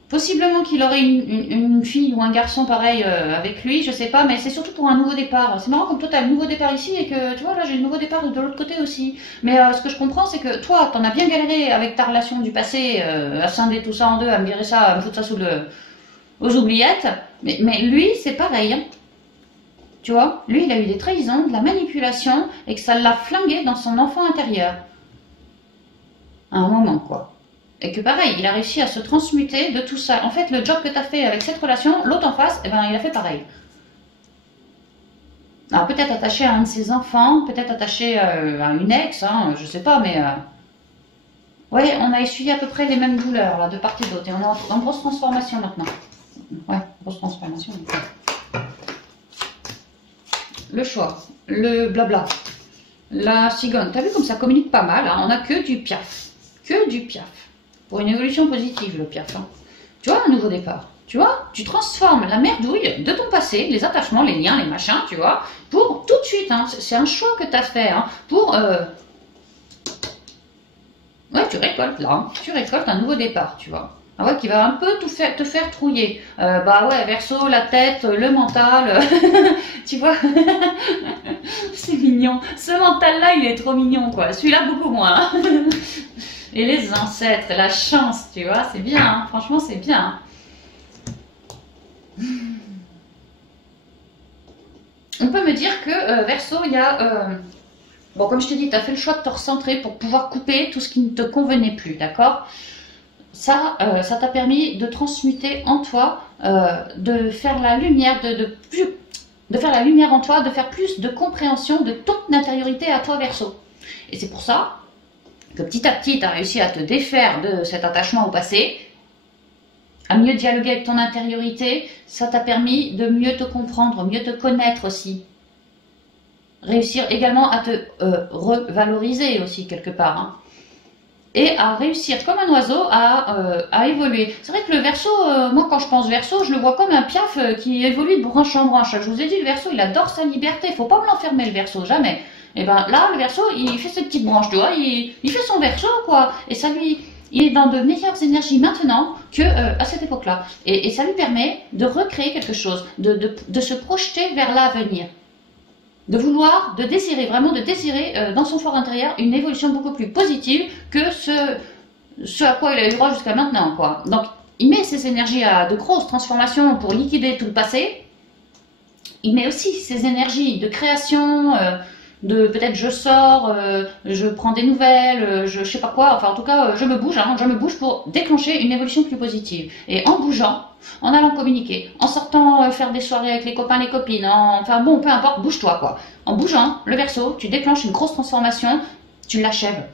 Possiblement qu'il aurait une fille ou un garçon pareil avec lui, je sais pas, mais c'est surtout pour un nouveau départ. C'est marrant comme toi tu as le nouveau départ ici et que tu vois là j'ai le nouveau départ de l'autre côté aussi. Mais ce que je comprends c'est que toi t'en as bien galéré avec ta relation du passé, à scinder tout ça en deux, à me virer ça, à me foutre ça aux oubliettes. Mais lui c'est pareil. Hein. Tu vois, lui il a eu des trahisons, de la manipulation et que ça l'a flingué dans son enfant intérieur. À un moment quoi. Et que pareil, il a réussi à se transmuter de tout ça. En fait, le job que tu as fait avec cette relation, l'autre en face, eh ben, il a fait pareil. Alors peut-être attaché à un de ses enfants, peut-être attaché à une ex, hein, je sais pas, mais... Ouais, on a essuyé à peu près les mêmes douleurs, là, de part et d'autre. Et on est en grosse transformation maintenant. Ouais, grosse transformation. Le choix, le blabla, la cigogne. T'as vu comme ça communique pas mal, hein, on a que du piaf. Que du piaf. Pour une évolution positive, le piaf. Hein. Tu vois, un nouveau départ. Tu vois, tu transformes la merdouille de ton passé, les attachements, les liens, les machins, tu vois, pour tout de suite. Hein, c'est un choix que tu as fait. Hein, pour. Ouais, tu récoltes là. Hein, tu récoltes un nouveau départ, tu vois. Ah ouais, qui va un peu te faire trouiller. Bah ouais, Verseau, la tête, le mental. Tu vois. C'est mignon. Ce mental-là, il est trop mignon, quoi. Celui-là, beaucoup moins. Hein. Et les ancêtres, la chance, tu vois, c'est bien, hein. Franchement, c'est bien. Hein. On peut me dire que Verseau, il y a... bon, comme je te dis, tu as fait le choix de te recentrer pour pouvoir couper tout ce qui ne te convenait plus, d'accord? Ça t'a permis de transmuter en toi, de faire la lumière, de faire la lumière en toi, de faire plus de compréhension de ton intériorité à toi, Verseau. Et c'est pour ça que petit à petit, tu as réussi à te défaire de cet attachement au passé, à mieux dialoguer avec ton intériorité, ça t'a permis de mieux te comprendre, mieux te connaître aussi. Réussir également à te revaloriser aussi quelque part. Hein. Et à réussir comme un oiseau à évoluer. C'est vrai que le Verseau, moi quand je pense Verseau, je le vois comme un piaf qui évolue de branche en branche. Je vous ai dit, le Verseau, il adore sa liberté, il faut pas me l'enfermer le Verseau, jamais. Et ben là, le Verseau, il fait ses petites branches, tu vois, il fait son Verseau, quoi. Et ça lui, il est dans de meilleures énergies maintenant que à cette époque-là. Et ça lui permet de recréer quelque chose, de se projeter vers l'avenir. De vouloir, de désirer, vraiment de désirer dans son fort intérieur une évolution beaucoup plus positive que ce à quoi il a eu droit jusqu'à maintenant, quoi. Donc, il met ses énergies à de grosses transformations pour liquider tout le passé. Il met aussi ses énergies de création, de peut-être je sors, je prends des nouvelles, je sais pas quoi, enfin en tout cas je me bouge pour déclencher une évolution plus positive. Et en bougeant, en allant communiquer, en sortant faire des soirées avec les copains, les copines, enfin bon, peu importe, bouge-toi quoi. En bougeant, le Verseau, tu déclenches une grosse transformation, tu l'achèves.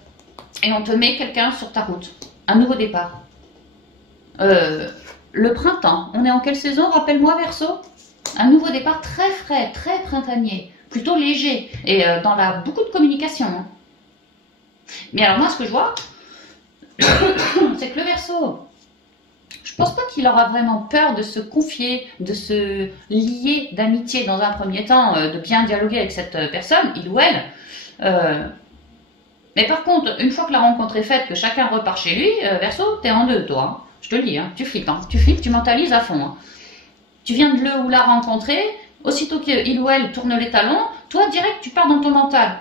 Et on te met quelqu'un sur ta route, un nouveau départ. Le printemps, on est en quelle saison, rappelle-moi Verseau? Un nouveau départ très frais, très printanier. Plutôt léger et dans beaucoup de communication. Hein. Mais alors moi, ce que je vois, c'est que le Verseau, je pense pas qu'il aura vraiment peur de se confier, de se lier d'amitié dans un premier temps, de bien dialoguer avec cette personne, il ou elle. Mais par contre, une fois que la rencontre est faite, que chacun repart chez lui, Verseau, t'es en deux, toi. Hein. Je te le dis, hein, tu flippes, tu mentalises à fond. Hein. Tu viens de le ou la rencontrer. Aussitôt qu'il ou elle tourne les talons, toi, direct, tu pars dans ton mental.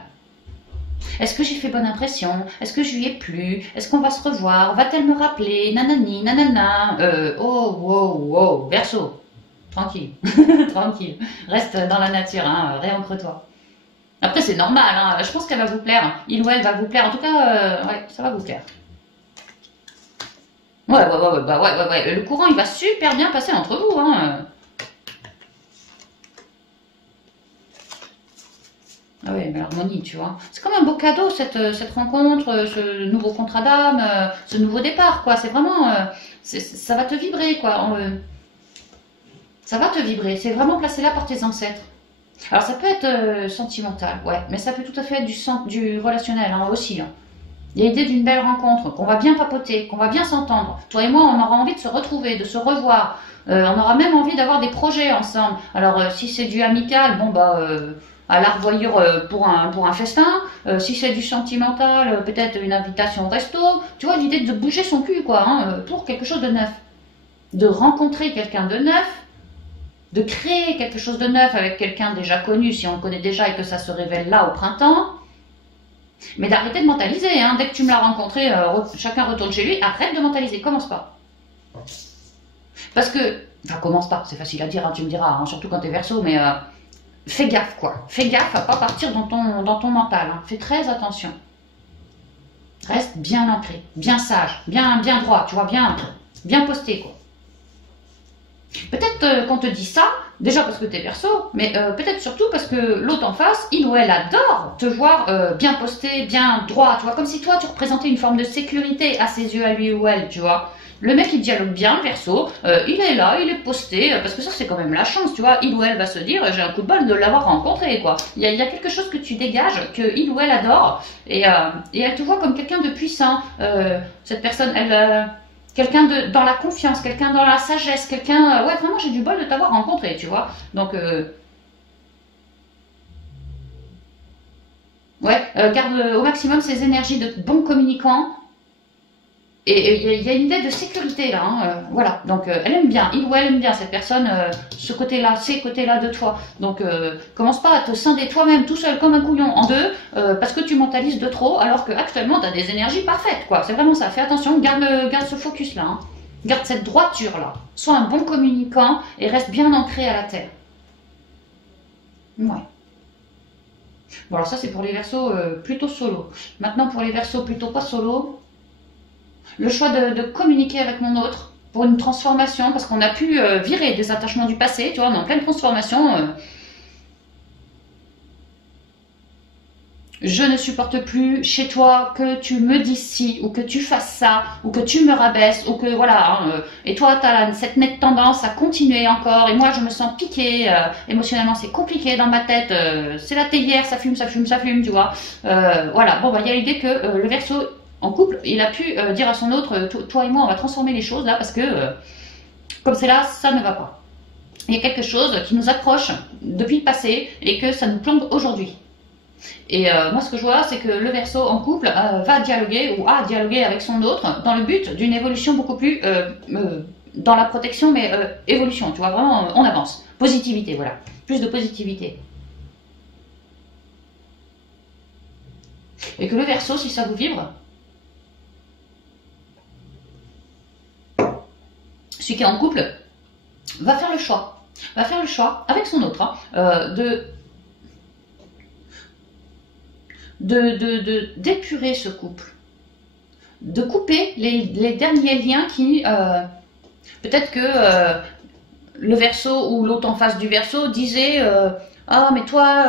Est-ce que j'ai fait bonne impression? Est-ce que je lui ai plu? Est-ce qu'on va se revoir? Va-t-elle me rappeler? Nanani, nanana. Oh, wow, wow. Verseau. Tranquille. Tranquille. Reste dans la nature, hein. Réancre-toi. Après, c'est normal, hein. Je pense qu'elle va vous plaire. Il ou elle va vous plaire. En tout cas, ouais, ça va vous plaire. Ouais. Le courant, il va super bien passer entre vous, hein. Ah oui, mais l'harmonie, tu vois. C'est comme un beau cadeau, cette rencontre, ce nouveau contrat d'âme, ce nouveau départ, quoi. C'est vraiment... ça va te vibrer, quoi. Ça va te vibrer, c'est vraiment placé là par tes ancêtres. Alors ça peut être sentimental, ouais, mais ça peut tout à fait être du relationnel hein, aussi. Hein. Il y a l'idée d'une belle rencontre, qu'on va bien papoter, qu'on va bien s'entendre. Toi et moi, on aura envie de se retrouver, de se revoir. On aura même envie d'avoir des projets ensemble. Alors si c'est du amical, bon bah à la revoyure pour un festin. Si c'est du sentimental, peut-être une invitation au resto. Tu vois, l'idée de bouger son cul quoi, hein, pour quelque chose de neuf. De rencontrer quelqu'un de neuf. De créer quelque chose de neuf avec quelqu'un déjà connu, si on le connaît déjà et que ça se révèle là au printemps. Mais d'arrêter de mentaliser, hein. Dès que tu me l'as rencontré, chacun retourne chez lui, arrête de mentaliser, commence pas. Parce que, enfin commence pas, c'est facile à dire, hein, tu me diras, hein, surtout quand t'es Verseau, mais fais gaffe quoi. Fais gaffe à pas partir dans ton mental, hein. Fais très attention. Reste bien ancré, bien sage, bien droit, tu vois, bien posté quoi. Peut-être qu'on te dit ça, déjà parce que t'es Verseau, mais peut-être surtout parce que l'autre en face, il ou elle adore te voir bien posté, bien droit, tu vois, comme si toi tu représentais une forme de sécurité à ses yeux, à lui ou elle, tu vois. Le mec il dialogue bien, le Verseau, il est là, il est posté, parce que ça c'est quand même la chance, tu vois, il ou elle va se dire, j'ai un coup de bol de l'avoir rencontré, quoi. Il y a quelque chose que tu dégages, que il ou elle adore, et elle te voit comme quelqu'un de puissant. Cette personne, elle... quelqu'un dans la confiance, quelqu'un dans la sagesse, quelqu'un... ouais, vraiment, j'ai du bol de t'avoir rencontré, tu vois. Donc, ouais, garde au maximum ces énergies de bon communicant. Et il y a une idée de sécurité, là. Hein, voilà, donc elle aime bien, il ou elle aime bien, cette personne, ce côté-là, ces côtés-là de toi. Donc, commence pas à te scinder toi-même tout seul comme un couillon en deux, parce que tu mentalises de trop, alors qu'actuellement, tu as des énergies parfaites, quoi. C'est vraiment ça, fais attention, garde ce focus-là. Hein. Garde cette droiture-là. Sois un bon communicant et reste bien ancré à la terre. Ouais. Bon, alors ça, c'est pour les Verseaux plutôt solo. Maintenant, pour les Verseaux plutôt pas solo... Le choix de communiquer avec mon autre pour une transformation, parce qu'on a pu virer des attachements du passé, tu vois, on est en pleine transformation. Je ne supporte plus chez toi que tu me dises ci, ou que tu fasses ça, ou que tu me rabaisses, ou que voilà. Hein, et toi, tu as cette nette tendance à continuer encore, et moi, je me sens piquée, émotionnellement, c'est compliqué dans ma tête, c'est la théière, ça fume, tu vois. Voilà, bon, bah, il y a l'idée que le Verseau, en couple, il a pu dire à son autre, toi et moi, on va transformer les choses là parce que, comme c'est là, ça ne va pas. Il y a quelque chose qui nous accroche depuis le passé et que ça nous plombe aujourd'hui. Et moi, ce que je vois, c'est que le Verseau en couple va dialoguer ou a dialogué avec son autre dans le but d'une évolution beaucoup plus dans la protection, mais évolution, tu vois, vraiment, on avance. Positivité, voilà. Plus de positivité. Et que le Verseau, si ça vous vibre, celui qui est en couple va faire le choix avec son autre hein, d'épurer ce couple, de couper les derniers liens qui peut-être que le Verseau ou l'autre en face du Verseau disait ah mais toi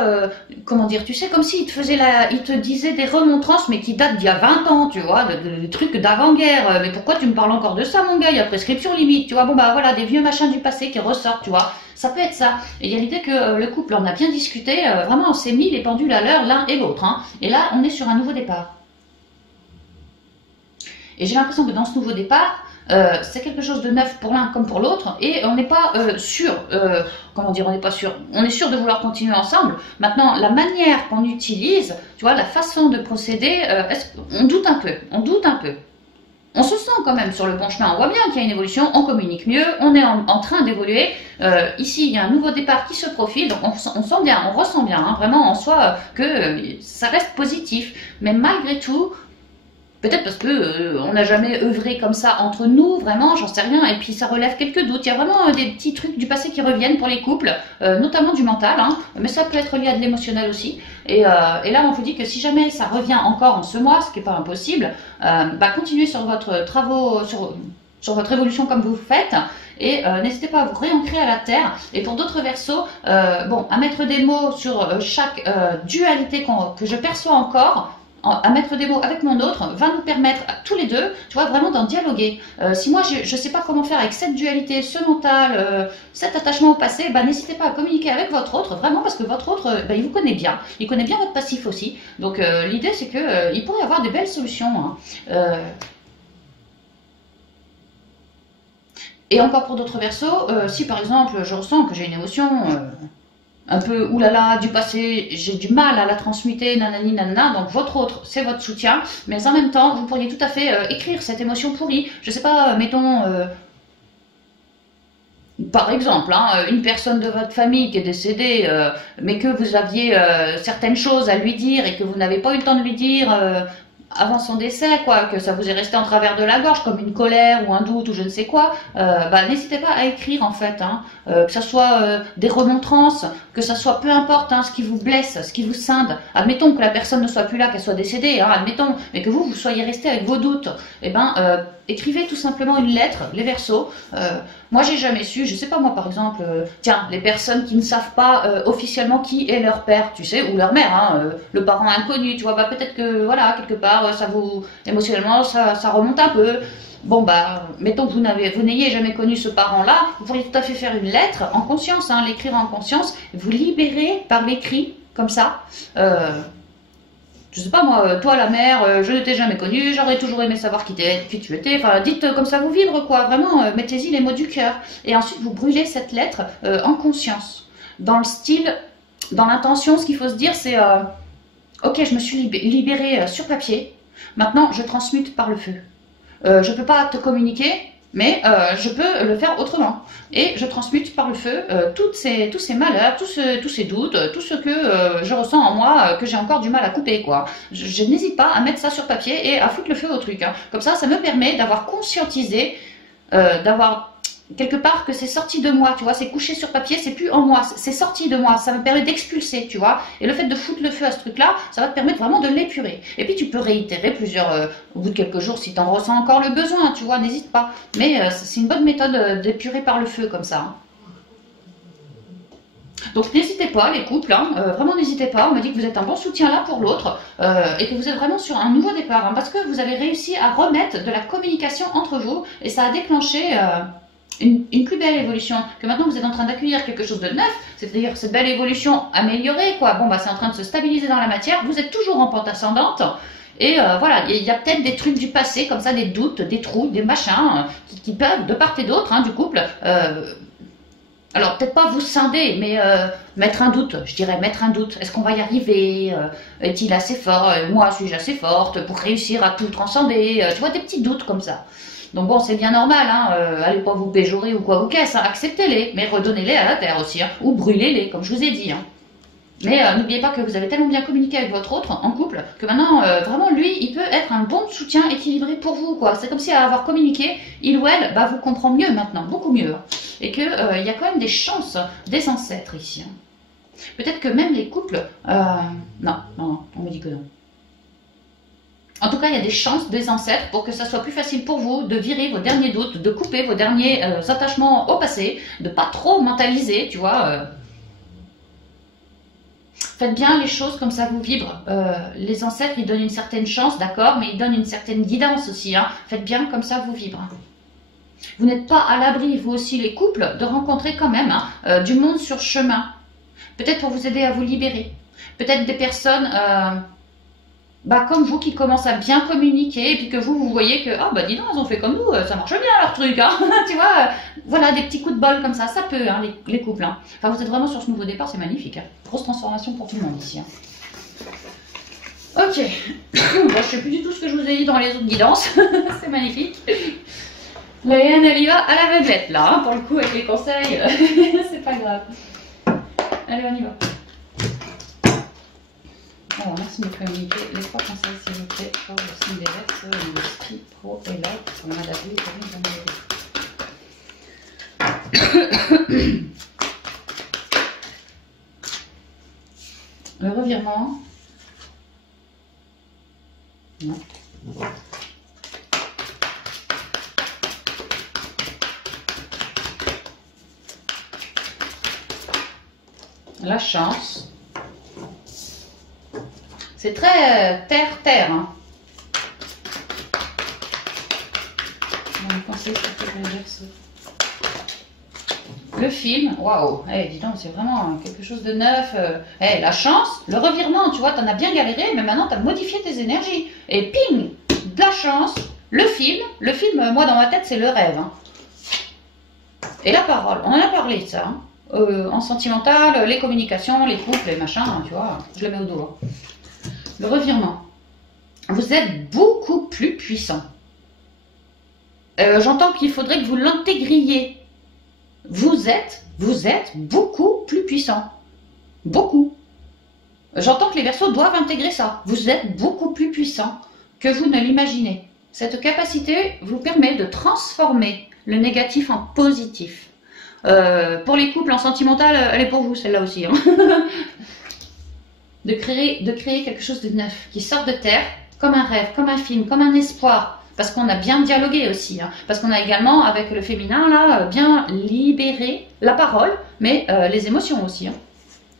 comment dire, tu sais, comme s'il te disait des remontrances mais qui datent d'il y a 20 ans, tu vois, des trucs d'avant-guerre, mais pourquoi tu me parles encore de ça mon gars, il y a prescription limite, tu vois, bon bah voilà, des vieux machins du passé qui ressortent, tu vois, ça peut être ça. Et il y a l'idée que le couple en a bien discuté, vraiment on s'est mis les pendules à l'heure l'un et l'autre, hein, et là on est sur un nouveau départ. Et j'ai l'impression que dans ce nouveau départ, c'est quelque chose de neuf pour l'un comme pour l'autre, et on n'est pas sûr, comment dire, on n'est pas sûr, on est sûr de vouloir continuer ensemble. Maintenant, la manière qu'on utilise, tu vois, la façon de procéder, on doute un peu, On se sent quand même sur le bon chemin, on voit bien qu'il y a une évolution, on communique mieux, on est en train d'évoluer. Ici, il y a un nouveau départ qui se profile, donc on sent bien, on ressent bien, hein, vraiment en soi, que ça reste positif. Mais malgré tout, peut-être parce que on n'a jamais œuvré comme ça entre nous, vraiment, j'en sais rien, et puis ça relève quelques doutes. Il y a vraiment des petits trucs du passé qui reviennent pour les couples, notamment du mental, hein, mais ça peut être lié à de l'émotionnel aussi. Et là, on vous dit que si jamais ça revient encore en ce mois, ce qui n'est pas impossible, bah, continuez sur votre travaux, sur votre évolution comme vous faites, et n'hésitez pas à vous réancrer à la terre. Et pour d'autres Verseaux, bon, à mettre des mots sur chaque dualité que je perçois encore. à mettre des mots avec mon autre va nous permettre à tous les deux, tu vois, vraiment d'en dialoguer. Si moi je ne sais pas comment faire avec cette dualité, ce mental, cet attachement au passé, bah, n'hésitez pas à communiquer avec votre autre, vraiment, parce que votre autre, bah, il vous connaît bien, il connaît bien votre passif aussi. Donc l'idée c'est que il pourrait y avoir des belles solutions. Hein. Et encore pour d'autres versos, si par exemple je ressens que j'ai une émotion un peu oulala du passé, j'ai du mal à la transmuter, nanani nanana, donc votre autre c'est votre soutien, mais en même temps vous pourriez tout à fait écrire cette émotion pourrie, je sais pas, mettons par exemple, hein, une personne de votre famille qui est décédée, mais que vous aviez certaines choses à lui dire et que vous n'avez pas eu le temps de lui dire avant son décès, quoi, que ça vous est resté en travers de la gorge, comme une colère ou un doute ou je ne sais quoi, bah, n'hésitez pas à écrire en fait, hein, que ça soit des remontrances, que ça soit peu importe, hein, ce qui vous blesse, ce qui vous scinde. Admettons que la personne ne soit plus là, qu'elle soit décédée, hein, admettons, mais que vous soyez resté avec vos doutes, et ben écrivez tout simplement une lettre, les versos. Moi j'ai jamais su, je sais pas moi par exemple, tiens, les personnes qui ne savent pas officiellement qui est leur père, tu sais, ou leur mère, hein, le parent inconnu, tu vois, bah peut-être que voilà, quelque part, ça vous, émotionnellement, ça remonte un peu. Bon bah, mettons que vous n'ayez jamais connu ce parent-là, vous pourriez tout à fait faire une lettre en conscience, hein, l'écrire en conscience, vous libérer par l'écrit, comme ça. Je sais pas moi, toi la mère, je ne t'ai jamais connue, j'aurais toujours aimé savoir qui tu étais, enfin dites comme ça vous vibre quoi, vraiment, mettez-y les mots du cœur. Et ensuite vous brûlez cette lettre en conscience. Dans le style, dans l'intention, ce qu'il faut se dire c'est, ok je me suis libérée sur papier, maintenant je transmute par le feu. Je ne peux pas te communiquer, mais je peux le faire autrement. Et je transmute par le feu tous ces malheurs, tous ces doutes, tout ce que je ressens en moi, que j'ai encore du mal à couper, quoi. Je n'hésite pas à mettre ça sur papier et à foutre le feu au truc. Hein. Comme ça me permet d'avoir conscientisé, d'avoir quelque part que c'est sorti de moi, tu vois, c'est couché sur papier, c'est plus en moi, c'est sorti de moi, ça me permet d'expulser, tu vois, et le fait de foutre le feu à ce truc-là, ça va te permettre vraiment de l'épurer. Et puis tu peux réitérer plusieurs, au bout de quelques jours, si tu en ressens encore le besoin, tu vois, n'hésite pas. Mais c'est une bonne méthode d'épurer par le feu, comme ça. Hein. Donc n'hésitez pas les couples, hein, vraiment n'hésitez pas, on m'a dit que vous êtes un bon soutien là pour l'autre et que vous êtes vraiment sur un nouveau départ, hein, parce que vous avez réussi à remettre de la communication entre vous et ça a déclenché... une plus belle évolution, que maintenant vous êtes en train d'accueillir quelque chose de neuf, c'est-à-dire cette belle évolution améliorée, quoi. Bon, bah c'est en train de se stabiliser dans la matière, vous êtes toujours en pente ascendante, et voilà, il y a peut-être des trucs du passé, comme ça, des doutes, des trous, des machins, qui peuvent, de part et d'autre, hein, du couple, alors peut-être pas vous scinder, mais mettre un doute, je dirais mettre un doute, est-ce qu'on va y arriver, est-il assez fort, moi suis-je assez forte pour réussir à tout transcender, tu vois, des petits doutes comme ça. Donc bon, c'est bien normal, hein, allez pas vous péjorer ou quoi ou qu'est-ce, hein, acceptez-les, mais redonnez-les à la terre aussi, hein, ou brûlez-les, comme je vous ai dit. Hein. Mais n'oubliez pas que vous avez tellement bien communiqué avec votre autre en couple, que maintenant, vraiment, lui, il peut être un bon soutien équilibré pour vous, quoi. C'est comme si à avoir communiqué, il ou elle, bah, vous comprend mieux maintenant, beaucoup mieux. Hein. Et qu'il y a quand même des chances des ancêtres ici. Hein. Peut-être que même les couples... non, on me dit que non. En tout cas, il y a des chances des ancêtres pour que ça soit plus facile pour vous de virer vos derniers doutes, de couper vos derniers attachements au passé, de pas trop mentaliser, tu vois. Faites bien les choses comme ça vous vibre. Les ancêtres, ils donnent une certaine chance, d'accord, mais ils donnent une certaine guidance aussi. Hein. Faites bien comme ça vous vibre. Vous n'êtes pas à l'abri, vous aussi les couples, de rencontrer quand même hein, du monde sur chemin. Peut-être pour vous aider à vous libérer. Peut-être des personnes... bah, comme vous qui commencent à bien communiquer et puis que vous voyez que ah bah dis donc elles ont fait comme nous, ça marche bien leur truc hein. Tu vois, voilà des petits coups de bol comme ça peut hein, les couples hein. Enfin vous êtes vraiment sur ce nouveau départ, c'est magnifique hein. Grosse transformation pour tout le monde ici hein. Ok, bon, je sais plus du tout ce que je vous ai dit dans les autres guidances. C'est magnifique. Léane elle y va à l'aveuglette là hein, pour le coup avec les conseils. C'est pas grave. Allez on y va. Alors, merci de me communiquer les 3 conseils, s'il vous plaît, pour le signe des Verseaux, l'esprit pro et light, pour le mois d'avril et le revirement. Non. La chance. C'est très terre-terre. Hein. Pensez que les Verseaux. Le film, waouh, dis donc, c'est vraiment quelque chose de neuf. La chance, le revirement, tu vois, t'en as bien galéré, mais maintenant t'as modifié tes énergies. Et ping, de la chance. Le film, moi dans ma tête, c'est le rêve. Hein. Et la parole, on en a parlé de ça. Hein. En sentimental, les communications, les couples, les machins, hein, tu vois, je le mets au dos. Hein. Le revirement. Vous êtes beaucoup plus puissant. J'entends qu'il faudrait que vous l'intégriez. Vous êtes beaucoup plus puissant. Beaucoup. J'entends que les Verseaux doivent intégrer ça. Vous êtes beaucoup plus puissant que vous ne l'imaginez. Cette capacité vous permet de transformer le négatif en positif. Pour les couples en sentimental, elle est pour vous celle-là aussi. Hein. de créer quelque chose de neuf qui sort de terre, comme un rêve, comme un film, comme un espoir. Parce qu'on a bien dialogué aussi, hein. Parce qu'on a également, avec le féminin, là, bien libéré la parole, mais les émotions aussi. Hein.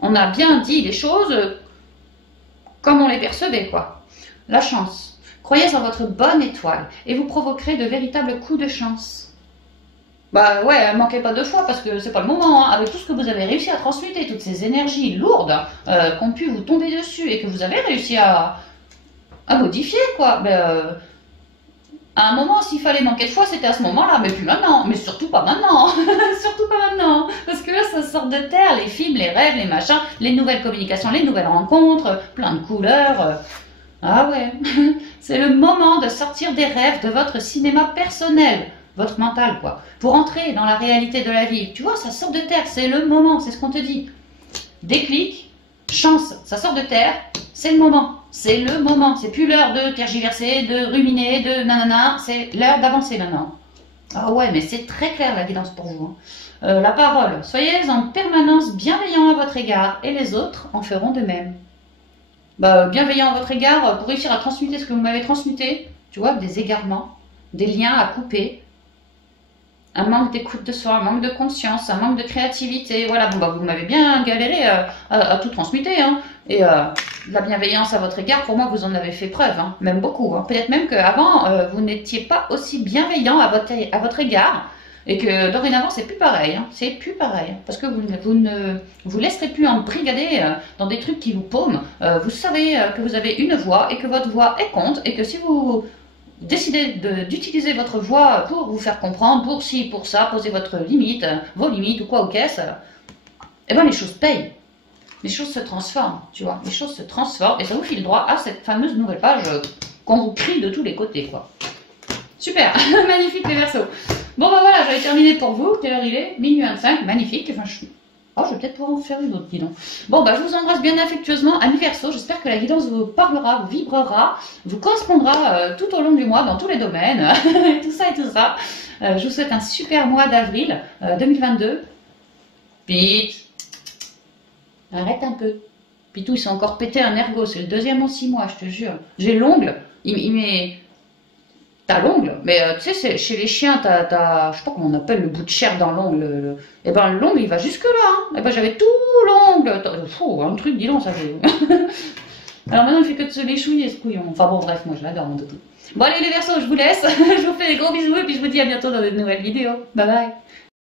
On a bien dit les choses comme on les percevait, quoi. La chance. Croyez en votre bonne étoile et vous provoquerez de véritables coups de chance. Bah ouais, manquez pas de foi parce que c'est pas le moment. Hein. Avec tout ce que vous avez réussi à transmuter, toutes ces énergies lourdes qui ont pu vous tomber dessus et que vous avez réussi à modifier, quoi. À un moment, s'il fallait manquer de foi, c'était à ce moment-là, mais plus maintenant. Mais surtout pas maintenant. Surtout pas maintenant. Parce que là, ça sort de terre, les films, les rêves, les machins, les nouvelles communications, les nouvelles rencontres, plein de couleurs. Ah ouais. C'est le moment de sortir des rêves de votre cinéma personnel, votre mental, quoi. Pour entrer dans la réalité de la vie. Tu vois, ça sort de terre, c'est le moment, c'est ce qu'on te dit. Déclic, chance, ça sort de terre, c'est le moment. C'est le moment, c'est plus l'heure de tergiverser, de ruminer, de nanana, c'est l'heure d'avancer maintenant. Ah ouais, mais c'est très clair la guidance pour vous. Hein. La parole, soyez en permanence bienveillant à votre égard et les autres en feront de même. Bienveillant à votre égard pour réussir à transmuter ce que vous m'avez transmuté, tu vois, des égarements, des liens à couper, un manque d'écoute de soi, un manque de conscience, un manque de créativité. Voilà, vous m'avez bien galéré à tout transmuter. Hein. Et la bienveillance à votre égard, pour moi, vous en avez fait preuve, hein, même beaucoup. Hein. Peut-être même qu'avant, vous n'étiez pas aussi bienveillant à votre égard. Et que dorénavant, c'est plus pareil. Hein. C'est plus pareil. Parce que vous ne vous laisserez plus embrigader dans des trucs qui vous paument. Vous savez que vous avez une voix et que votre voix est compte. Et que si vous décidez d'utiliser votre voix pour vous faire comprendre, pour ci, pour ça, poser votre limite, vos limites ou quoi ou qu'est-ce, eh bien les choses payent. Les choses se transforment, tu vois. Les choses se transforment et ça vous file droit à cette fameuse nouvelle page qu'on vous crie de tous les côtés, quoi. Super, magnifique les Verseaux. Bon voilà, j'avais terminé pour vous. Quelle heure il est? Minuit 25, magnifique. Enfin, je vais peut-être pouvoir en faire une autre, dis donc. Bon, je vous embrasse bien affectueusement, amis Verseaux. J'espère que la guidance vous parlera, vous vibrera, vous correspondra tout au long du mois, dans tous les domaines, tout ça et tout ça. Je vous souhaite un super mois d'avril 2022. Pete, arrête un peu. Pitou, il s'est encore pété un ergot. C'est le deuxième en 6 mois, je te jure. J'ai l'ongle. Il met... T'as l'ongle, mais tu sais, chez les chiens, je sais pas comment on appelle le bout de chair dans l'ongle. Et ben l'ongle, il va jusque là. Hein. Et ben j'avais tout l'ongle. Un truc, dis donc, ça fait. Alors maintenant, il fait que de se léchouiller, ce couillon. Enfin bon, bref, moi je l'adore, mon doudou. Bon, allez, les Verseaux, je vous laisse. Je vous fais des gros bisous et puis je vous dis à bientôt dans de nouvelles vidéos. Bye bye.